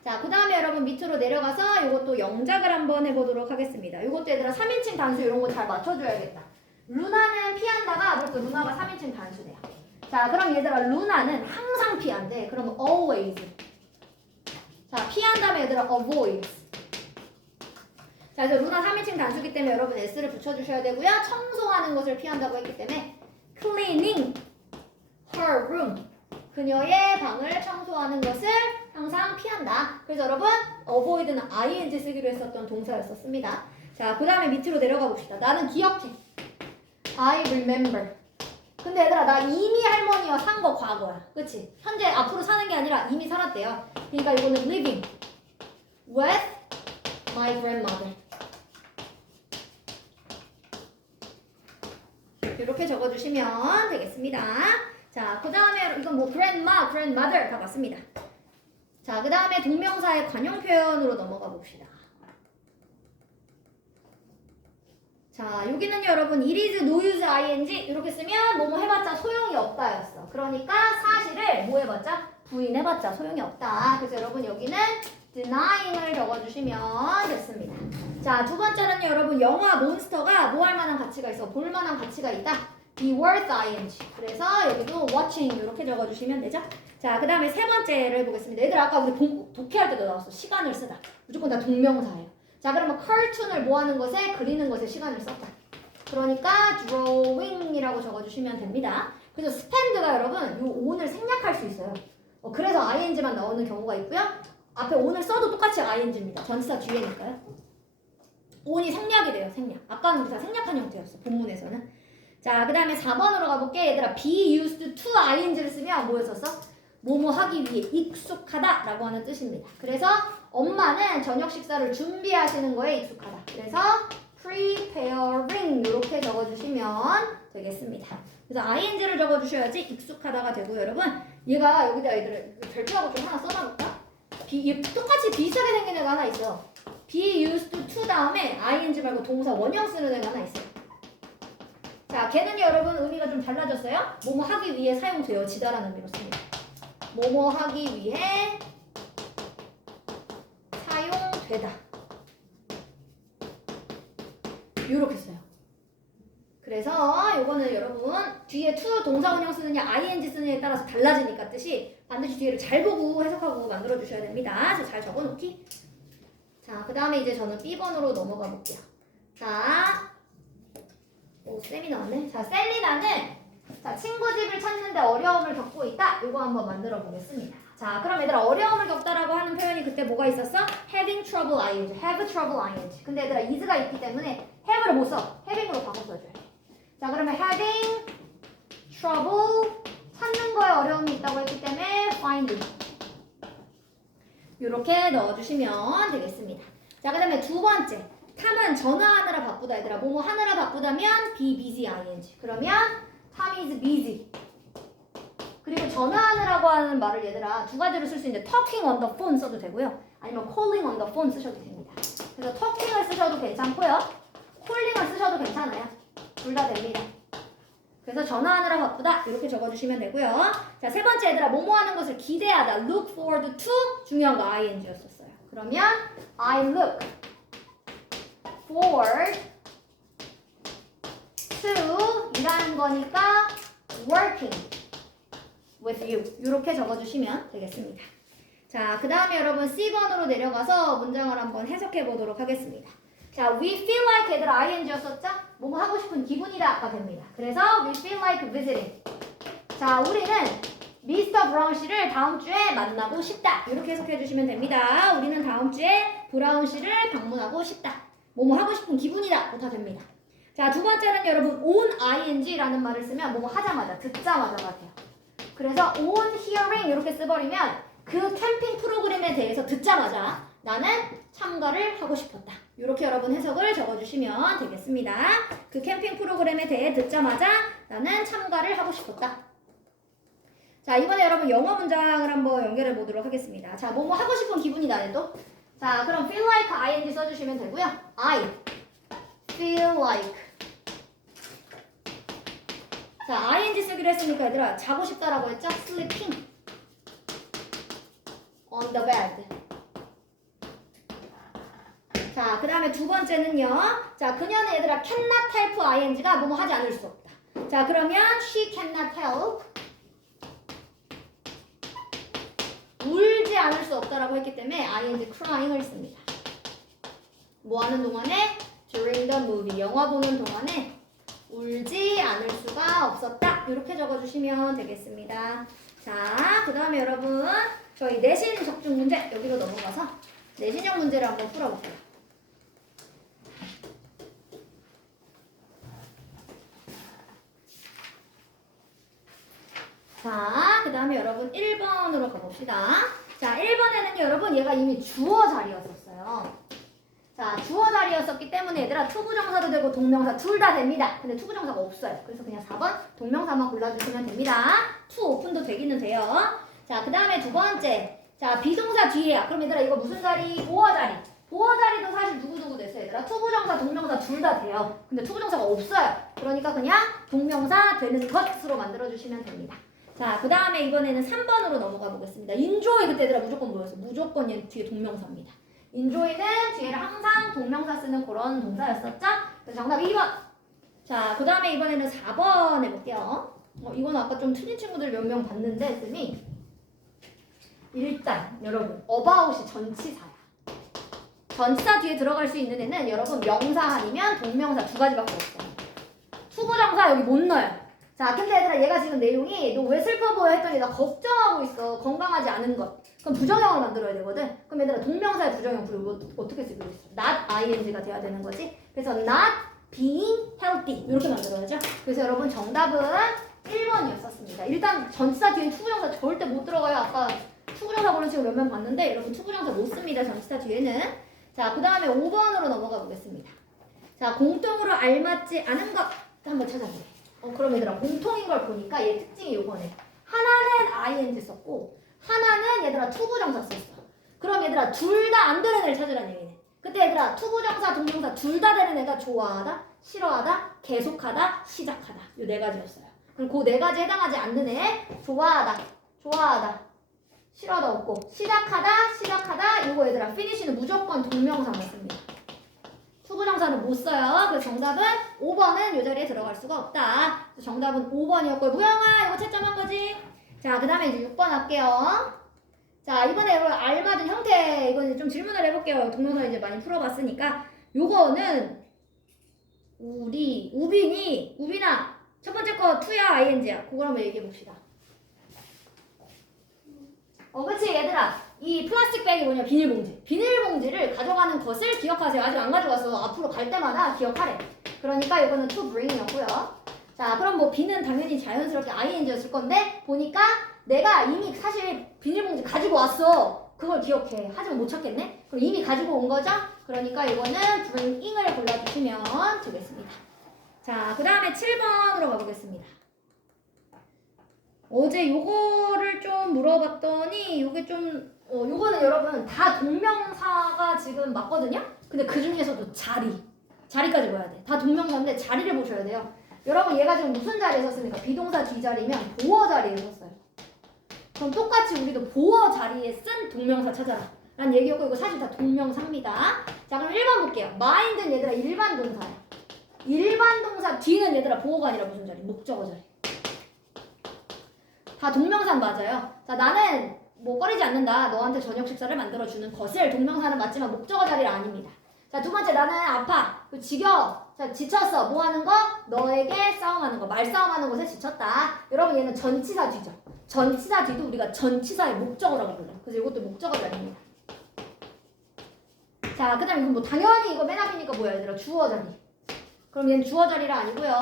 자, 그 다음에 여러분 밑으로 내려가서 이것도 영작을 한번 해보도록 하겠습니다. 이것도 얘들아 3인칭 단수 이런 거 잘 맞춰줘야겠다. 루나는 피한다가 벌써 루나가 3인칭 단수돼요. 자, 그럼 얘들아 루나는 항상 피한대. 그럼 always. 자, 피한 다음에 얘들아 avoids. 자, 그래서 루나 3인칭 단수기 때문에 여러분 s를 붙여주셔야 되고요. 청소하는 것을 피한다고 했기 때문에 cleaning her room. 그녀의 방을 청소하는 것을 항상 피한다. 그래서 여러분 avoid는 ing 쓰기로 했었던 동사였었습니다. 자, 그 다음에 밑으로 내려가 봅시다. 나는 기억해. I remember. 근데 얘들아 나 이미 할머니와 산 거 과거야. 그치? 현재 앞으로 사는 게 아니라 이미 살았대요. 그러니까 이거는 living with my grandmother. 이렇게 적어주시면 되겠습니다. 자, 그 다음에 이건 뭐 grandma, grandmother 다 맞습니다. 자, 그 다음에 동명사의 관용 표현으로 넘어가 봅시다. 자, 여기는 여러분 it is, no use, ing 이렇게 쓰면 뭐뭐 해봤자 소용이 없다였어. 그러니까 사실을 뭐 해봤자 부인해봤자 소용이 없다. 그래서 여러분 여기는 denying을 적어주시면 됐습니다. 자, 두 번째는 여러분 영화 몬스터가 뭐 할 만한 가치가 있어? 볼 만한 가치가 있다. be worth ing. 그래서 여기도 watching 이렇게 적어주시면 되죠. 자, 그 다음에 세 번째를 해보겠습니다. 얘들 아까 우리 독해할 때도 나왔어. 시간을 쓰다. 무조건 다 동명사예요. 자, 그러면 cartoon을 뭐 하는 것에 그리는 것에 시간을 썼다. 그러니까 drawing이라고 적어주시면 됩니다. 그래서 spend가 여러분 요 on을 생략할 수 있어요. 그래서 ing만 나오는 경우가 있고요. 앞에 on을 써도 똑같이 ing입니다. 전치사 뒤에니까요. on이 생략이 돼요. 생략. 아까는 우리 다 생략한 형태였어. 본문에서는. 자, 그 다음에 4번으로 가볼게. 얘들아 be used to ing를 쓰면 뭐였었어? 뭐뭐 하기 위해 익숙하다 라고 하는 뜻입니다. 그래서 엄마는 저녁 식사를 준비하시는 거에 익숙하다. 그래서 preparing 이렇게 적어주시면 되겠습니다. 그래서 ing를 적어주셔야지 익숙하다가 되고 여러분 얘가 여기다 얘들을 별표하고 좀 하나 써놔볼까? 똑같이 비슷하게 생긴 애가 하나 있어. be used to 다음에 ing 말고 동사 원형 쓰는 애가 하나 있어요. 자, 걔는 여러분 의미가 좀 달라졌어요. 뭐뭐 하기 위해 사용되어지다라는 의미로 씁니다. 뭐뭐 하기 위해 사용되다. 요렇게 써요. 그래서 요거는 여러분 뒤에 to 동사 원형 쓰느냐 ing 쓰느냐에 따라서 달라지니까 뜻이 반드시 뒤에를 잘 보고 해석하고 만들어 주셔야 됩니다. 그래서 잘 적어 놓기. 자, 그 다음에 이제 저는 B번으로 넘어가 볼게요. 자, 쌤이 나왔네. 자, 셀리나는 자, 친구 집을 찾는데 어려움을 겪고 있다. 이거 한번 만들어 보겠습니다. 자, 그럼 얘들아 어려움을 겪다라고 하는 표현이 그때 뭐가 있었어? having trouble ing, have trouble ing. 근데 얘들아 is가 있기 때문에 have를 못 써. having으로 바꿔 써줘야 돼. 자, 그러면 having trouble 찾는 거에 어려움이 있다고 했기 때문에 finding 이렇게 넣어주시면 되겠습니다. 자, 그 다음에 두 번째 탐은 전화하느라 바쁘다. 얘들아 뭐뭐 하느라 바쁘다면 be busy ing. 그러면 Tom is busy. 그리고 전화하느라고 하는 말을 얘들아 두 가지로 쓸 수 있는데 talking on the phone 써도 되고요. 아니면 calling on the phone 쓰셔도 됩니다. 그래서 talking을 쓰셔도 괜찮고요. 콜링을 쓰셔도 괜찮아요. 둘 다 됩니다. 그래서 전화하느라 바쁘다 이렇게 적어주시면 되고요. 자, 세 번째 얘들아 뭐뭐 하는 것을 기대하다 look forward to 중요한 거 ing였었어요. 그러면 I look forward to 이라는 거니까 working with you 이렇게 적어주시면 되겠습니다. 자, 그 다음에 여러분 C번으로 내려가서 문장을 한번 해석해 보도록 하겠습니다. 자, we feel like 얘들아 ing였었죠? 뭐뭐 하고 싶은 기분이다가 됩니다. 그래서 we feel like visiting. 자, 우리는 미스터 브라운 씨를 다음 주에 만나고 싶다. 이렇게 해석해 주시면 됩니다. 우리는 다음 주에 브라운 씨를 방문하고 싶다. 뭐뭐 하고 싶은 기분이다. 다 됩니다. 자, 두 번째는 여러분 on ing라는 말을 쓰면 뭐뭐 하자마자, 듣자마자가 돼요. 그래서 on hearing 이렇게 써버리면 그 캠핑 프로그램에 대해서 듣자마자 나는 참가를 하고 싶었다. 이렇게 여러분 해석을 적어주시면 되겠습니다. 그 캠핑 프로그램에 대해 듣자마자 나는 참가를 하고 싶었다. 자, 이번에 여러분 영어 문장을 한번 연결해 보도록 하겠습니다. 자, 뭐뭐 하고 싶은 기분이다 해도 자, 그럼 feel like ing 써주시면 되고요. I feel like 자, ing 쓰기로 했으니까 얘들아 자고 싶다라고 했죠? sleeping on the bed. 자, 그 다음에 두 번째는요. 자, 그녀는 얘들아 cannot help ing가 뭐뭐 하지 않을 수 없다. 자, 그러면 she cannot help 울지 않을 수 없다라고 했기 때문에 ing crying을 씁니다. 뭐 하는 동안에? during the movie. 영화 보는 동안에 울지 않을 수가 없었다. 이렇게 적어주시면 되겠습니다. 자, 그 다음에 여러분 저희 내신 적중 문제 여기로 넘어가서 내신형 문제를 한번 풀어볼게요. 자, 그 다음에 여러분 1번으로 가봅시다. 자, 1번에는 여러분 얘가 이미 주어 자리였었어요. 자, 주어 자리였었기 때문에 얘들아 투부정사도 되고 동명사 둘 다 됩니다. 근데 투부정사가 없어요. 그래서 그냥 4번 동명사만 골라주시면 됩니다. 투 오픈도 되기는 돼요. 자, 그 다음에 두 번째. 자, 비동사 뒤에야. 그럼 얘들아 이거 무슨 자리? 보어 자리. 보어 자리도 사실 누구누구 됐어요. 얘들아 투부정사 동명사 둘 다 돼요. 근데 투부정사가 없어요. 그러니까 그냥 동명사 되는 것으로 만들어주시면 됩니다. 자, 그 다음에 이번에는 3번으로 넘어가 보겠습니다. enjoy 그때 얘들아 무조건 뭐였어? 무조건 얘 뒤에 동명사입니다. enjoy는 뒤에를 항상 동명사 쓰는 그런 동사였었죠? 그래서 정답 2번. 자, 그 다음에 이번에는 4번 해볼게요. 이건 아까 좀 틀린 친구들 몇 명 봤는데 쌤이 일단 여러분 about이 전치사야. 전치사 뒤에 들어갈 수 있는 애는 여러분 명사 아니면 동명사 두 가지밖에 없어요. 투부정사 여기 못 넣어요. 자, 근데 얘들아 얘가 지금 내용이 너 왜 슬퍼 보여 했더니 나 걱정하고 있어. 건강하지 않은 것. 그럼 부정형을 만들어야 되거든. 그럼 얘들아 동명사의 부정형 그리고 어떻게 쓰기로 했어? not ing가 돼야 되는 거지. 그래서 not being healthy 이렇게 만들어야죠. 그래서 여러분 정답은 1번이었었습니다. 일단 전치사 뒤에 투부정사 절대 못 들어가요. 아까 투부정사 고른 친구 몇 명 봤는데 여러분 투부정사 못 씁니다. 전치사 뒤에는. 자, 그 다음에 5번으로 넘어가 보겠습니다. 자, 공통으로 알맞지 않은 것 한번 찾아보세요. 그럼 얘들아 공통인 걸 보니까 얘 특징이 요거네. 하나는 ing 썼고 하나는 얘들아 투부정사 썼어. 그럼 얘들아 둘 다 안 되는 애를 찾으라는 얘기네. 그때 얘들아 투부정사 동명사 둘 다 되는 애가 좋아하다, 싫어하다, 계속하다, 시작하다 요 네 가지였어요. 그럼 그 네 가지 해당하지 않는 애 좋아하다, 좋아하다, 싫어하다 없고 시작하다 요거 얘들아 finishi는 무조건 동명사만 씁니다. 투부정사는 못 써요. 그래서 정답은 5번은 이 자리에 들어갈 수가 없다. 그래서 정답은 5번이었고요. 무영아 이거 채점한 거지? 자, 그 다음에 이제 6번 할게요. 자, 이번에 여러분 알맞은 형태 이거 좀 질문을 해볼게요. 동명사 이제 많이 풀어봤으니까 요거는 우빈아 첫 번째 거 투야 ing야. 그걸 한번 얘기해 봅시다. 그치 얘들아 이 플라스틱 백이 뭐냐 비닐봉지. 비닐봉지를 가져가는 것을 기억하세요. 아직 안 가져가서 앞으로 갈 때마다 기억하래. 그러니까 이거는 to bring이었고요. 자, 그럼 뭐 비는 당연히 자연스럽게 ing였을 건데 보니까 내가 이미 사실 비닐봉지 가지고 왔어. 그걸 기억해. 하지만 못 찾겠네. 그럼 이미 가지고 온 거죠? 그러니까 이거는 bringing을 골라주시면 되겠습니다. 자, 그 다음에 7번으로 가보겠습니다. 어제 요거를 좀 물어봤더니 요게 좀 요거는 여러분 다 동명사가 지금 맞거든요? 근데 그 중에서도 자리까지 보여야 돼. 다 동명사인데 자리를 보셔야 돼요. 여러분 얘가 지금 무슨 자리에 썼습니까? 비동사 뒤자리면 보어 자리에 썼어요. 그럼 똑같이 우리도 보어 자리에 쓴 동명사 찾아라 라는 얘기였고 이거 사실 다 동명사입니다. 자 그럼 1번 볼게요. mind는 얘들아 일반 동사야. 일반 동사 뒤는 얘들아 보어가 아니라 무슨 자리? 목적어 자리. 다 동명사 맞아요. 자 나는 뭐 꺼리지 않는다. 너한테 저녁 식사를 만들어주는 것을 동명사는 맞지만 목적어 자리는 아닙니다. 자 두 번째 나는 아파. 지겨워. 자 지쳤어. 뭐 하는 거? 너에게 싸움하는 거. 말싸움하는 것에 지쳤다. 여러분 얘는 전치사 뒤죠. 전치사 뒤도 우리가 전치사의 목적어라고 불러요. 그래서 이것도 목적어 자리입니다. 자 그 다음에 뭐 당연히 이거 맨 앞이니까 뭐야 얘들아? 주어 자리. 그럼 얘는 주어 자리라 아니고요.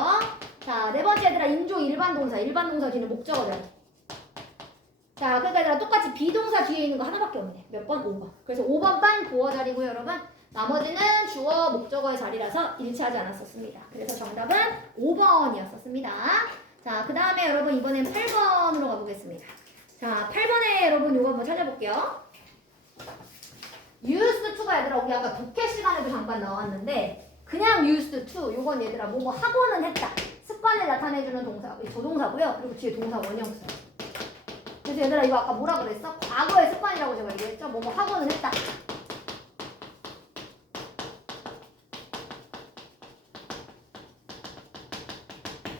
자 네 번째 얘들아 인조 일반 동사. 일반 동사 뒤는 목적어 자리. 자, 그러니까 얘들아 똑같이 비동사 뒤에 있는 거 하나밖에 없네. 몇 번? 5번. 그래서 5번만 보어 자리고요, 여러분. 나머지는 주어, 목적어의 자리라서 일치하지 않았었습니다. 그래서 정답은 5번이었었습니다. 자, 그 다음에 여러분 이번엔 8번으로 가보겠습니다. 자, 8번에 여러분 이거 한번 찾아볼게요. used to가 얘들아 우리 아까 독해 시간에도 잠깐 나왔는데 그냥 used to 요건 얘들아 뭐뭐 하고는 했다. 습관을 나타내주는 동사, 조동사고요. 그리고 뒤에 동사 원형수. 그래서 얘들아 이거 아까 뭐라 그랬어? 과거의 습관이라고 제가 얘기했죠? 뭐뭐 하고는 했다.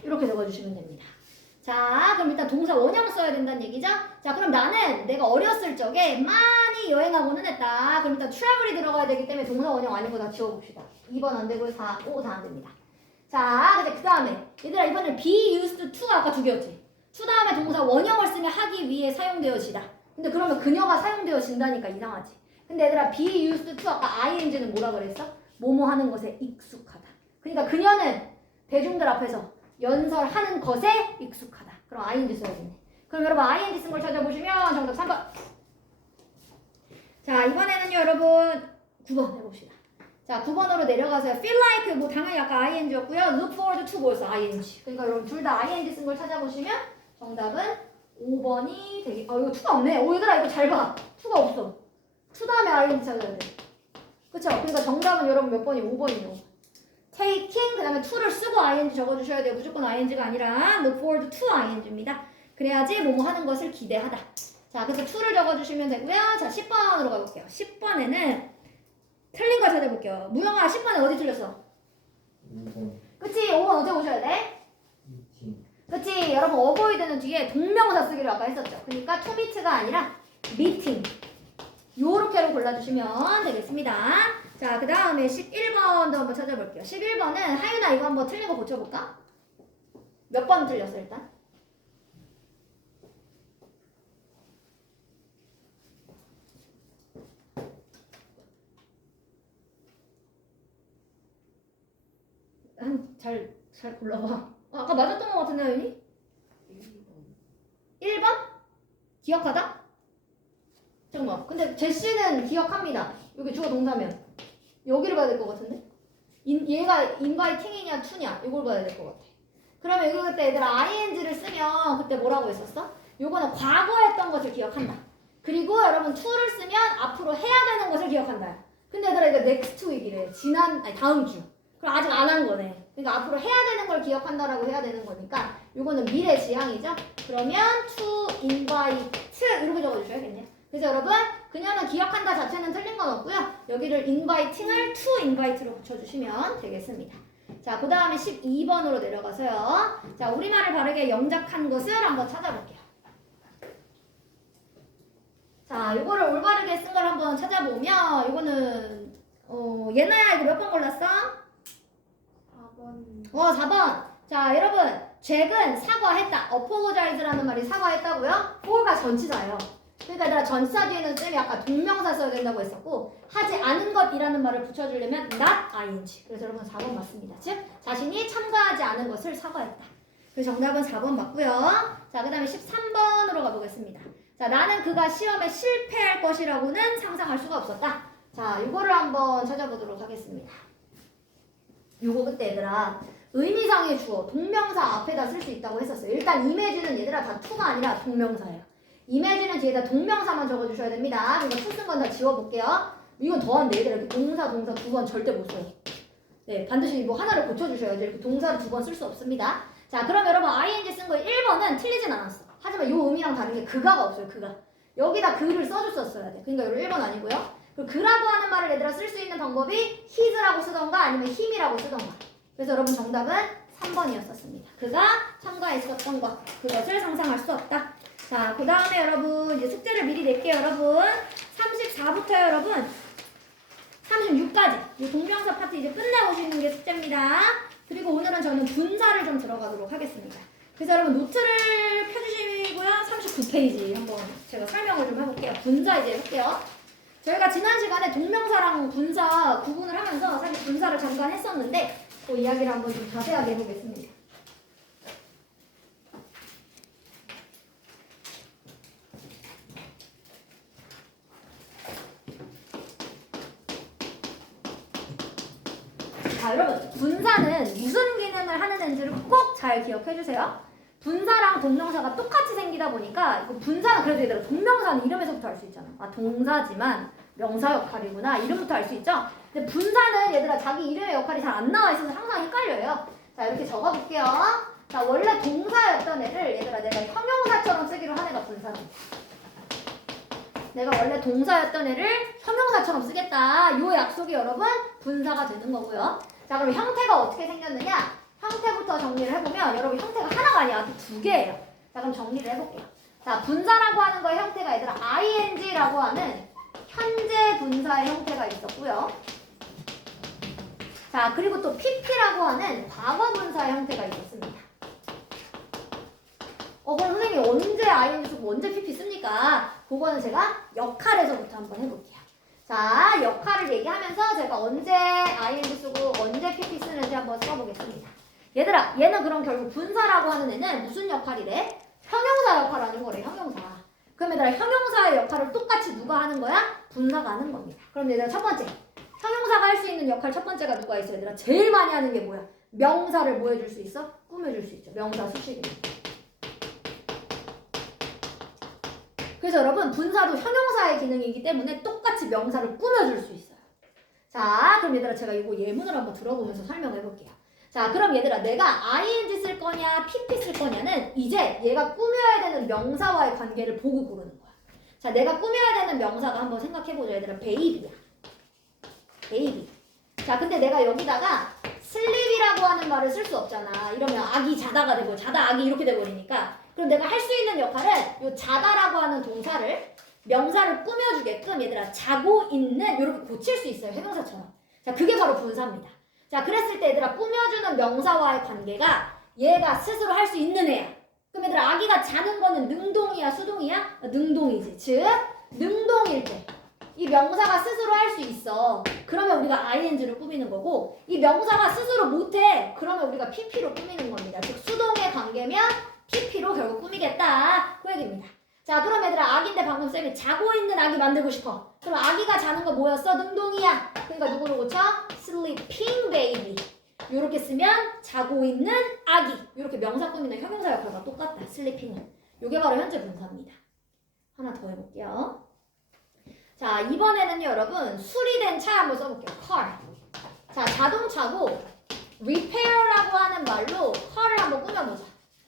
이렇게 적어주시면 됩니다. 자 그럼 일단 동사 원형 써야 된다는 얘기죠? 자 그럼 나는 내가 어렸을 적에 많이 여행하고는 했다. 그럼 일단 travel이 들어가야 되기 때문에 동사 원형 아닌 거 다 지워봅시다. 2번 안 되고요. 4, 5 다 안 됩니다. 자 근데 그 다음에 얘들아 이번엔 be used to가 아까 두 개였지? to 다음에 동사 원형을 쓰면 하기 위해 사용되어지다. 근데 그러면 그녀가 사용되어진다니까 이상하지. 근데 얘들아 be used to 아까 ing는 뭐라 그랬어? 뭐뭐 하는 것에 익숙하다. 그러니까 그녀는 대중들 앞에서 연설하는 것에 익숙하다. 그럼 ing 써야겠네. 그럼 여러분 ing 쓴 걸 찾아보시면 정답 3번. 자 이번에는요 여러분 9번 해봅시다. 자 9번으로 내려가서요. feel like 뭐 당연히 아까 ing였고요. look forward to 뭐였어? ing. 그러니까 여러분 둘 다 ing 쓴 걸 찾아보시면 정답은 5번이 되게 이거 2가 없네. 얘들아 이거 잘 봐. 2가 없어. 2 다음에 ing 찾아야 돼. 그쵸? 그러니까 정답은 여러분 몇 번이? 5번이요. taking 그 다음에 to를 쓰고 ing 적어주셔야 돼요. 무조건 ing가 아니라 look forward to ing입니다. 그래야지 뭐뭐 하는 것을 기대하다. 자 그래서 to를 적어주시면 되고요. 자 10번으로 가볼게요. 10번에는 틀린 거 찾아볼게요. 무영아 10번에 어디 틀렸어? 5번. 그치? 5번 어떻게 보셔야 돼? 그치? 여러분 어보이드는 뒤에 동명사 쓰기로 아까 했었죠. 그러니까 to meet가 아니라 meeting 요렇게로 골라주시면 되겠습니다. 자 그 다음에 11번도 한번 찾아볼게요. 11번은 하윤아 이거 한번 틀린 거 고쳐볼까? 몇 번 틀렸어 일단? 잘 골라봐. 아까 맞았던 것 같은데 하윤이? 1번? 기억하다? 잠깐만. 근데 제시는 기억합니다. 여기 주어 동사면 여기를 봐야 될 것 같은데? 얘가 inviting이냐 to냐 이걸 봐야 될 것 같아. 그러면 여기 그때 얘들아 ing를 쓰면 그때 뭐라고 했었어? 요거는 과거에 했던 것을 기억한다. 그리고 여러분 to를 쓰면 앞으로 해야 되는 것을 기억한다. 근데 얘들아 이거 next week이래. 다음 주. 그럼 아직 안 한 거네. 그러니까 앞으로 해야 되는 걸 기억한다라고 해야 되는 거니까 요거는 미래 지향이죠. 그러면 to invite 이렇게 적어주셔야겠네요. 그래서 여러분 그녀는 기억한다 자체는 틀린 건 없고요. 여기를 inviting을 to invite로 붙여주시면 되겠습니다. 자, 그 다음에 12번으로 내려가서요. 자, 우리말을 바르게 영작한 것을 한번 찾아볼게요. 자, 요거를 올바르게 쓴 걸 한번 찾아보면 이거는 예나야 이거 몇 번 골랐어? 4번. 4번. 자, 여러분 잭은 사과했다. apologize라는 말이 사과했다고요? for가 전치사예요. 그러니까 얘들아 전치사 뒤에는 쌤이 아까 동명사 써야 된다고 했었고 하지 않은 것이라는 말을 붙여주려면 not ing. 그래서 여러분 4번 맞습니다. 즉 자신이 참가하지 않은 것을 사과했다. 그래서 정답은 4번 맞고요. 자, 그 다음에 13번으로 가보겠습니다. 자, 나는 그가 시험에 실패할 것이라고는 상상할 수가 없었다. 자, 이거를 한번 찾아보도록 하겠습니다. 요거 그때 얘들아 의미상의 주어 동명사 앞에다 쓸 수 있다고 했었어요. 일단 image는 얘들아 다 to가 아니라 동명사예요. image는 뒤에다 동명사만 적어주셔야 됩니다. 그러니까 to 쓴 건 다 지워볼게요. 이건 더한데 얘들아 이렇게 동사 두 번 절대 못 써요. 네, 반드시 뭐 하나를 고쳐주셔야 돼요. 이렇게 동사를 두 번 쓸 수 없습니다. 자, 그럼 여러분 ing 쓴 거 1번은 틀리진 않았어. 하지만 요 의미랑 다른 게 그가가 없어요. 그가. 여기다 그를 써줬었어야 돼. 그러니까 여러분 1번 아니고요. 그리고 그라고 하는 말을 얘들아 쓸 수 있는 방법이 his라고 쓰던가 아니면 him이라고 쓰던가. 그래서 여러분 정답은 3번이었었습니다. 그가 첨가했었던 것. 그것을 상상할 수 없다. 자, 그 다음에 여러분 이제 숙제를 미리 낼게요. 여러분 34부터요. 여러분 36까지 이 동명사 파트 이제 끝내고 오시는 게 숙제입니다. 그리고 오늘은 저는 분사를 좀 들어가도록 하겠습니다. 그래서 여러분 노트를 펴주시고요. 39페이지 한번 제가 설명을 좀 해볼게요. 분사 이제 해볼게요. 저희가 지난 시간에 동명사랑 분사 구분을 하면서 사실 분사를 잠깐 했었는데 그 이야기를 한번 좀 자세하게 해보겠습니다. 자, 여러분 분사는 무슨 기능을 하는 앤지를 꼭 잘 기억해 주세요. 분사랑 동명사가 똑같이 생기다 보니까 분사는 그래도 얘들아 동명사는 이름에서부터 알 수 있잖아. 아, 동사지만 명사 역할이구나 이름부터 알 수 있죠. 근데 분사는 얘들아 자기 이름의 역할이 잘 안 나와 있어서 항상 헷갈려요. 자, 이렇게 적어볼게요. 자, 원래 동사였던 애를 얘들아 내가 형용사처럼 쓰기로 한 애가 분사다. 내가 원래 동사였던 애를 형용사처럼 쓰겠다. 요 약속이 여러분 분사가 되는 거고요. 자, 그럼 형태가 어떻게 생겼느냐? 형태부터 정리를 해보면 여러분 형태가 하나가 아니라 두 개예요. 자, 그럼 정리를 해볼게요. 자, 분사라고 하는 거의 형태가 얘들아 ing라고 하는 현재 분사의 형태가 있었고요. 자, 그리고 또 pp라고 하는 과거 분사의 형태가 있었습니다. 그럼 선생님 언제 ing 쓰고 언제 pp 씁니까? 그거는 제가 역할에서부터 한번 해볼게요. 자, 역할을 얘기하면서 제가 언제 ing 쓰고 언제 pp 쓰는지 한번 써보겠습니다. 얘들아, 얘는 그럼 결국 분사라고 하는 애는 무슨 역할이래? 형용사 역할을 하는 거래, 형용사. 그럼 얘들아, 형용사의 역할을 똑같이 누가 하는 거야? 분사가 하는 겁니다. 그럼 얘들아, 첫 번째. 형용사가 할 수 있는 역할 첫 번째가 누가 있어? 얘들아, 제일 많이 하는 게 뭐야? 명사를 뭐 해줄 수 있어? 꾸며줄 수 있죠. 명사 수식이. 그래서 여러분, 분사도 형용사의 기능이기 때문에 똑같이 명사를 꾸며줄 수 있어요. 자, 그럼 얘들아, 제가 이거 예문을 한번 들어보면서 설명해 볼게요. 자, 그럼 얘들아, 내가 ing 쓸 거냐 pp 쓸 거냐는 이제 얘가 꾸며야 되는 명사와의 관계를 보고 고르는 거야. 자, 내가 꾸며야 되는 명사가 한번 생각해보자. 얘들아, 베이비야. 베이비. 자, 근데 내가 여기다가 슬립이라고 하는 말을 쓸 수 없잖아. 이러면 아기 자다가 되고 자다 아기 이렇게 돼버리니까. 그럼 내가 할 수 있는 역할은 요 자다라고 하는 동사를 명사를 꾸며주게끔 얘들아 자고 있는 이렇게 고칠 수 있어요. 해동사처럼. 자, 그게 바로 분사입니다. 자, 그랬을 때 얘들아 꾸며주는 명사와의 관계가 얘가 스스로 할 수 있는 애야. 그럼 얘들아 아기가 자는 거는 능동이야 수동이야? 능동이지. 즉 능동일 때 이 명사가 스스로 할 수 있어. 그러면 우리가 ing를 꾸미는 거고 이 명사가 스스로 못해. 그러면 우리가 pp로 꾸미는 겁니다. 즉 수동의 관계면 pp로 결국 꾸미겠다. 그 얘기입니다. 자, 그럼 얘들아 아기인데 방금 쌤이 자고 있는 아기 만들고 싶어. 그럼 아기가 자는 거 뭐였어? 능동이야. 그러니까 누구를 고쳐? sleeping baby. 이렇게 쓰면 자고 있는 아기. 이렇게 명사 꾸미는 형용사 역할과 똑같다. sleeping은. 이게 바로 현재 분사입니다. 하나 더 해볼게요. 자, 이번에는요 여러분 수리된 차 한번 써볼게요. car. 자, 자동차고 repair라고 하는 말로 car을 한번 꾸며보자.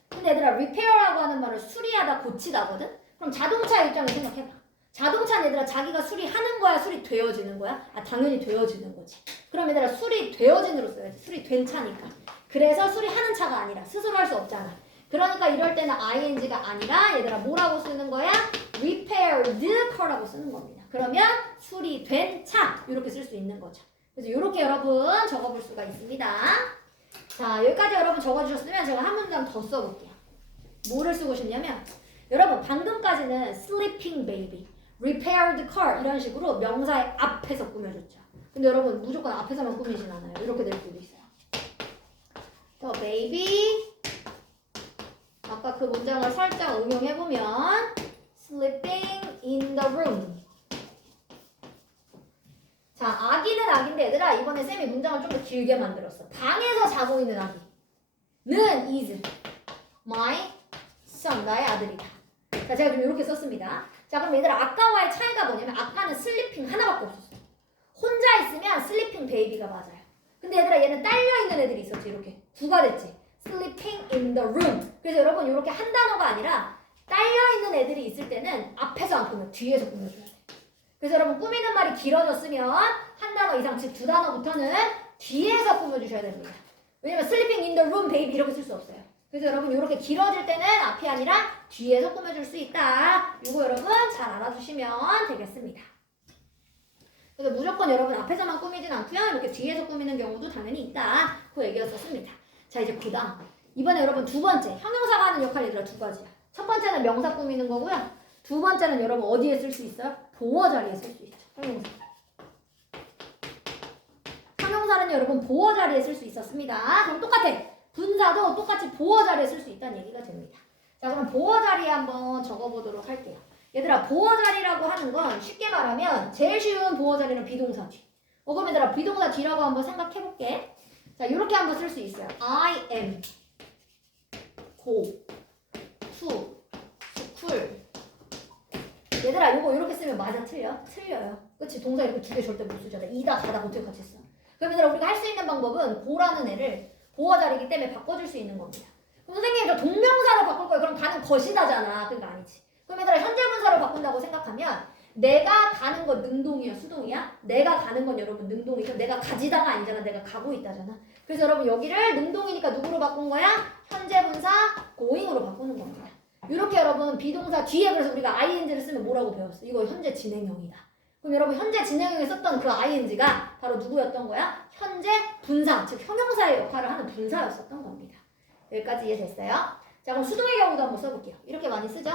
근데 얘들아 repair라고 하는 말을 수리하다 고치다거든? 그럼 자동차 입장을 생각해봐. 자동차는 얘들아 자기가 수리하는 거야? 수리되어지는 거야? 아, 당연히 되어지는 거지. 그럼 얘들아 수리되어진으로 써야지. 수리된 차니까. 그래서 수리하는 차가 아니라 스스로 할 수 없잖아. 그러니까 이럴 때는 ing가 아니라 얘들아 뭐라고 쓰는 거야? repaired car라고 쓰는 겁니다. 그러면 수리된 차 이렇게 쓸 수 있는 거죠. 그래서 이렇게 여러분 적어볼 수가 있습니다. 자, 여기까지 여러분 적어주셨으면 제가 한 문장 더 써볼게요. 뭐를 쓰고 싶냐면 여러분 방금까지는 sleeping baby, repaired car 이런 식으로 명사의 앞에서 꾸며줬죠. 근데 여러분 무조건 앞에서만 꾸미진 않아요. 이렇게 될 수도 있어요. The baby 아까 그 문장을 살짝 응용해보면 sleeping in the room. 자, 아기는 아기인데 얘들아 이번에 쌤이 문장을 좀 더 길게 만들었어. 방에서 자고 있는 아기는 is my son, 나의 아들이다. 자, 제가 좀 이렇게 썼습니다. 자, 그럼 얘들아 아까와의 차이가 뭐냐면 아까는 슬리핑 하나밖에 없었어. 혼자 있으면 슬리핑 베이비가 맞아요. 근데 얘들아 얘는 딸려있는 애들이 있었지. 이렇게 구가 됐지. sleeping in the room. 그래서 여러분 이렇게 한 단어가 아니라 딸려있는 애들이 있을 때는 앞에서 안 꾸며 뒤에서 꾸며줘야 돼. 그래서 여러분 꾸미는 말이 길어졌으면 한 단어 이상 즉 두 단어부터는 뒤에서 꾸며주셔야 됩니다. 왜냐면 sleeping in the room baby 이렇게 쓸 수 없어요. 그래서 여러분 이렇게 길어질 때는 앞이 아니라 뒤에서 꾸며줄 수 있다. 이거 여러분 잘 알아두시면 되겠습니다. 그래서 무조건 여러분 앞에서만 꾸미진 않고요. 이렇게 뒤에서 꾸미는 경우도 당연히 있다. 그 얘기였었습니다. 자 이제 그 다음 이번에 여러분 두 번째 형용사가 하는 역할 얘들아 두 가지야. 첫 번째는 명사 꾸미는 거고요. 두 번째는 여러분 어디에 쓸 수 있어요? 보어 자리에 쓸 수 있죠. 형용사. 형용사는 여러분 보어 자리에 쓸 수 있었습니다. 그럼 똑같아. 분사도 똑같이 보어 자리에 쓸 수 있다는 얘기가 됩니다. 자 그럼 보어 자리에 한번 적어보도록 할게요. 얘들아 보어 자리라고 하는 건 쉽게 말하면 제일 쉬운 보어 자리는 비동사 뒤. 그럼 얘들아 비동사 뒤라고 한번 생각해볼게. 자 이렇게 한번 쓸 수 있어요. I am, go, to, school. 얘들아 요거 이렇게 쓰면 맞아 틀려? 틀려요. 그치? 동사 이렇게 두 개 절대 못 쓰잖아. 이다 가다 어떻게 같이 써? 그럼 얘들아 우리가 할 수 있는 방법은 고라는 애를 보어 자리이기 때문에 바꿔줄 수 있는 겁니다. 그럼 선생님 저 동명사로 바꿀 거예요. 그럼 가는 것이다잖아. 그러니까 아니지. 그럼 얘들아 현재 분사로 바꾼다고 생각하면 내가 가는 건 능동이야 수동이야? 내가 가는 건 여러분 능동이죠. 내가 가지다가 아니잖아. 내가 가고 있다잖아. 그래서 여러분 여기를 능동이니까 누구로 바꾼 거야? 현재 분사 going으로 바꾸는 겁니다. 이렇게 여러분 비동사 뒤에 그래서 우리가 ing를 쓰면 뭐라고 배웠어? 이거 현재 진행형이다. 그럼 여러분 현재 진행형에 썼던 그 ing가 바로 누구였던 거야? 현재 분사, 즉 형용사의 역할을 하는 분사였었던 겁니다. 여기까지 이해됐어요? 자 그럼 수동의 경우도 한번 써볼게요. 이렇게 많이 쓰죠?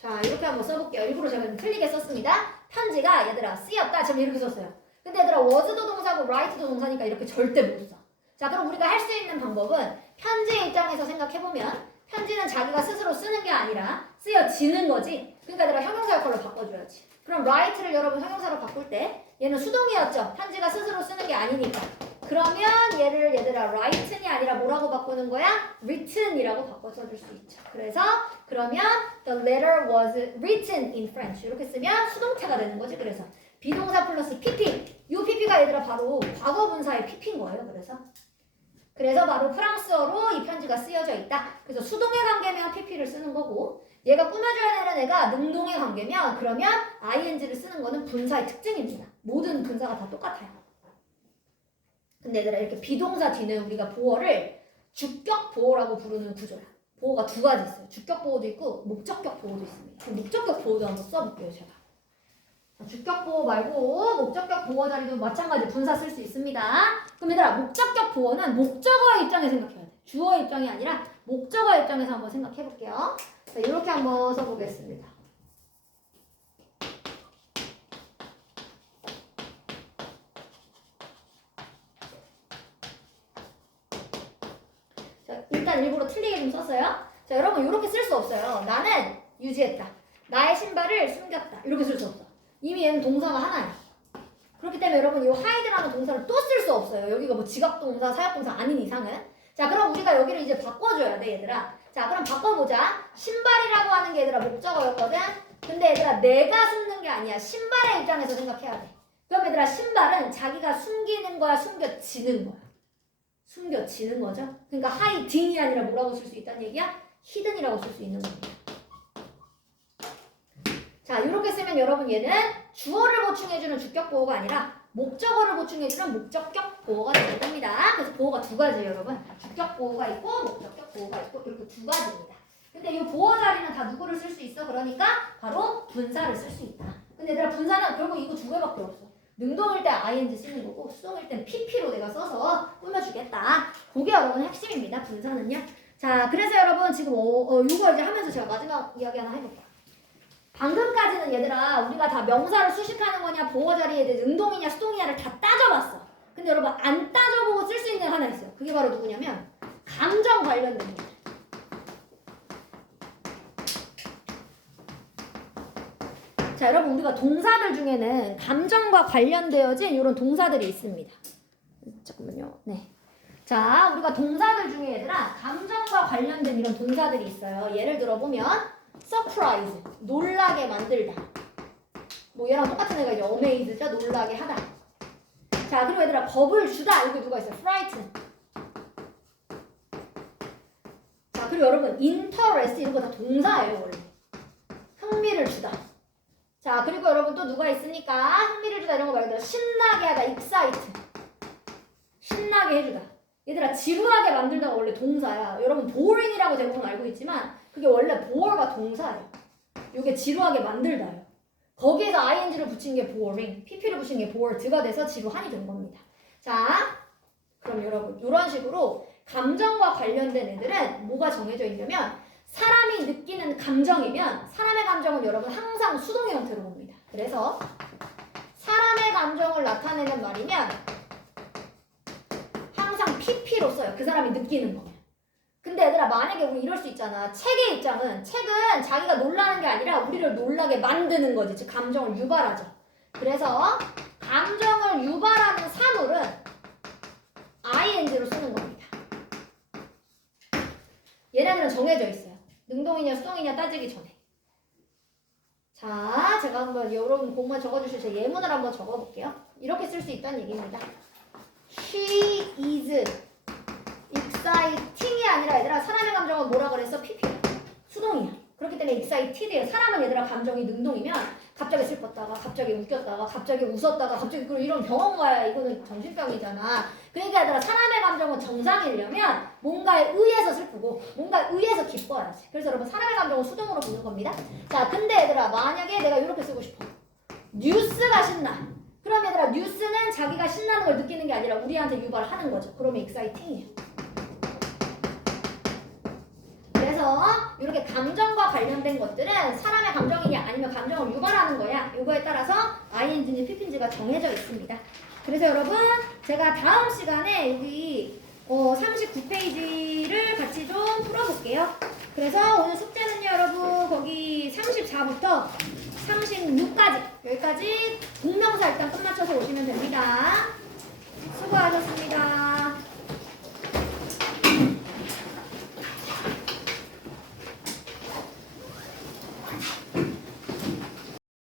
자 이렇게 한번 써볼게요. 일부러 제가 좀 틀리게 썼습니다. 편지가 얘들아 쓰였다. 지금 이렇게 썼어요. 근데 얘들아 was도 동사고 write도 동사니까 이렇게 절대 못 써. 자 그럼 우리가 할 수 있는 방법은 편지 입장에서 생각해보면 편지는 자기가 스스로 쓰는 게 아니라 쓰여지는 거지. 그러니까 얘들아 형용사 역할로 바꿔줘야지. 그럼 write를 여러분 형용사로 바꿀 때 얘는 수동이었죠. 편지가 스스로 쓰는 게 아니니까. 그러면 얘를 얘들아 write이 아니라 뭐라고 바꾸는 거야? written이라고 바꿔 써줄 수 있죠. 그래서 그러면 the letter was written in French 이렇게 쓰면 수동태가 되는 거지. 그래서 비동사 플러스 pp 이 pp가 얘들아 바로 과거 분사의 pp인 거예요. 그래서 바로 프랑스어로 이 편지가 쓰여져 있다. 그래서 수동의 관계면 pp를 쓰는 거고 얘가 꾸며줘야 되는 애가 능동의 관계면 그러면 ing를 쓰는 거는 분사의 특징입니다. 모든 분사가 다 똑같아요. 근데 얘들아 이렇게 비동사 뒤는 우리가 보어를 주격 보어라고 부르는 구조야. 보어가 두 가지 있어요. 주격 보어도 있고 목적격 보어도 있습니다. 그럼 목적격 보어도 한번 써볼게요. 제가. 주격 보어 말고 목적격 보어 자리도 마찬가지 분사 쓸 수 있습니다. 그럼 얘들아 목적격 보어는 목적어의 입장에 생각해야 돼. 주어의 입장이 아니라 목적어의 입장에서 한번 생각해 볼게요. 자, 이렇게 한번 써보겠습니다. 자, 일단 일부러 틀리게 좀 썼어요. 자, 여러분 이렇게 쓸 수 없어요. 나는 유지했다. 나의 신발을 숨겼다. 이렇게 쓸 수 없어. 이미 얘는 동사가 하나야. 그렇기 때문에 여러분 이 hide라는 동사를 또 쓸 수 없어요. 여기가 뭐 지각동사, 사역동사 아닌 이상은. 자 그럼 우리가 여기를 이제 바꿔줘야 돼 얘들아. 자 그럼 바꿔보자. 신발이라고 하는 게 얘들아 목적어였거든. 근데 얘들아 내가 숨는 게 아니야. 신발의 입장에서 생각해야 돼. 그럼 얘들아 신발은 자기가 숨기는 거야 숨겨지는 거야. 숨겨지는 거죠. 그러니까 hiding이 아니라 뭐라고 쓸 수 있다는 얘기야? hidden이라고 쓸 수 있는 겁니다. 자, 이렇게 쓰면 여러분 얘는 주어를 보충해주는 주격 보어가 아니라 목적어를 보충해주는 목적격 보어가 될 겁니다. 그래서 보어가 두 가지예요, 여러분. 주격 보어가 있고 목적격 보어가 있고 이렇게 두 가지입니다. 근데 이 보어 자리는 다 누구를 쓸 수 있어? 그러니까 바로 분사를 쓸 수 있다. 근데 얘들아 분사는 결국 이거 두 개밖에 없어. 능동일 때 ing 쓰는 거고 수동일 땐 pp로 내가 써서 꾸며주겠다. 그게 여러분 핵심입니다. 분사는요. 자, 그래서 여러분 지금 이거 이제 하면서 제가 마지막 이야기 하나 해볼게요. 방금까지는 얘들아 우리가 다 명사를 수식하는 거냐 보어 자리에 대해 능동이냐 수동이냐를 다 따져봤어. 근데 여러분 안 따져보고 쓸 수 있는 하나 있어요. 그게 바로 누구냐면 감정 관련된 거. 자 여러분 우리가 동사들 중에는 감정과 관련되어진 이런 동사들이 있습니다. 잠깐만요. 네. 자, 우리가 동사들 중에 얘들아 감정과 관련된 이런 동사들이 있어요. 예를 들어 보면 surprise, 놀라게 만들다. 뭐 얘랑 똑같은 애가 이제 amaze죠, 놀라게 하다. 자, 그리고 얘들아 겁을 주다. 여기 누가 있어요? frighten. 자, 그리고 여러분 interest 이런 거 다 동사예요 원래. 흥미를 주다. 자, 그리고 여러분 또 누가 있으니까 흥미를 주다 이런 거 말고 신나게 하다, excite. 신나게 해주다. 얘들아 지루하게 만들다가 원래 동사야. 여러분 boring이라고 대부분 알고 있지만 그게 원래 bore가 동사예요. 이게 지루하게 만들다예요. 거기에서 ing를 붙인 게 boring, pp를 붙인 게 bored가 돼서 지루한이 된 겁니다. 자, 그럼 여러분 이런 식으로 감정과 관련된 애들은 뭐가 정해져 있냐면 사람이 느끼는 감정이면 사람의 감정은 여러분 항상 수동의 형태로 봅니다. 그래서 사람의 감정을 나타내는 말이면 항상 pp로 써요. 그 사람이 느끼는 거면. 근데 얘들아 만약에 우리 이럴 수 있잖아. 책의 입장은 책은 자기가 놀라는 게 아니라 우리를 놀라게 만드는 거지. 즉 감정을 유발하죠. 그래서 감정을 유발하는 사물은 ing로 쓰는 겁니다. 얘네들은 정해져 있어요. 능동이냐 수동이냐 따지기 전에. 자, 제가 한번 여러분 공부만 적어주실 제 예문을 한번 적어볼게요. 이렇게 쓸 수 있다는 얘기입니다. She is exciting이 아니라 얘들아 사람의 감정은 뭐라 그랬어? pp야. 수동이야. 그렇기 때문에 excited예요. 사람은 얘들아 감정이 능동이면 갑자기 슬펐다가 갑자기 웃겼다가 갑자기 웃었다가 갑자기 이런 병원 가야 이거는 정신병이잖아. 그러니까 얘들아 사람의 감정은 정상이려면 뭔가에 의해서 슬프고 뭔가에 의해서 기뻐야지. 그래서 여러분 사람의 감정은 수동으로 보는 겁니다. 자, 근데 얘들아 만약에 내가 이렇게 쓰고 싶어. 뉴스가 신나. 그럼 얘들아 뉴스는 자기가 신나는 걸 느끼는 게 아니라 우리한테 유발하는 거죠. 그러면 exciting이에요. 그래서 이렇게 감정과 관련된 것들은 사람의 감정이냐 아니면 감정을 유발하는 거냐 이거에 따라서 ing인지 pp인지가 정해져 있습니다. 그래서 여러분 제가 다음 시간에 여기 39페이지를 같이 좀 풀어볼게요. 그래서 오늘 숙제는요 여러분 거기 34부터 36까지 여기까지 동명사 일단 끝마쳐서 오시면 됩니다.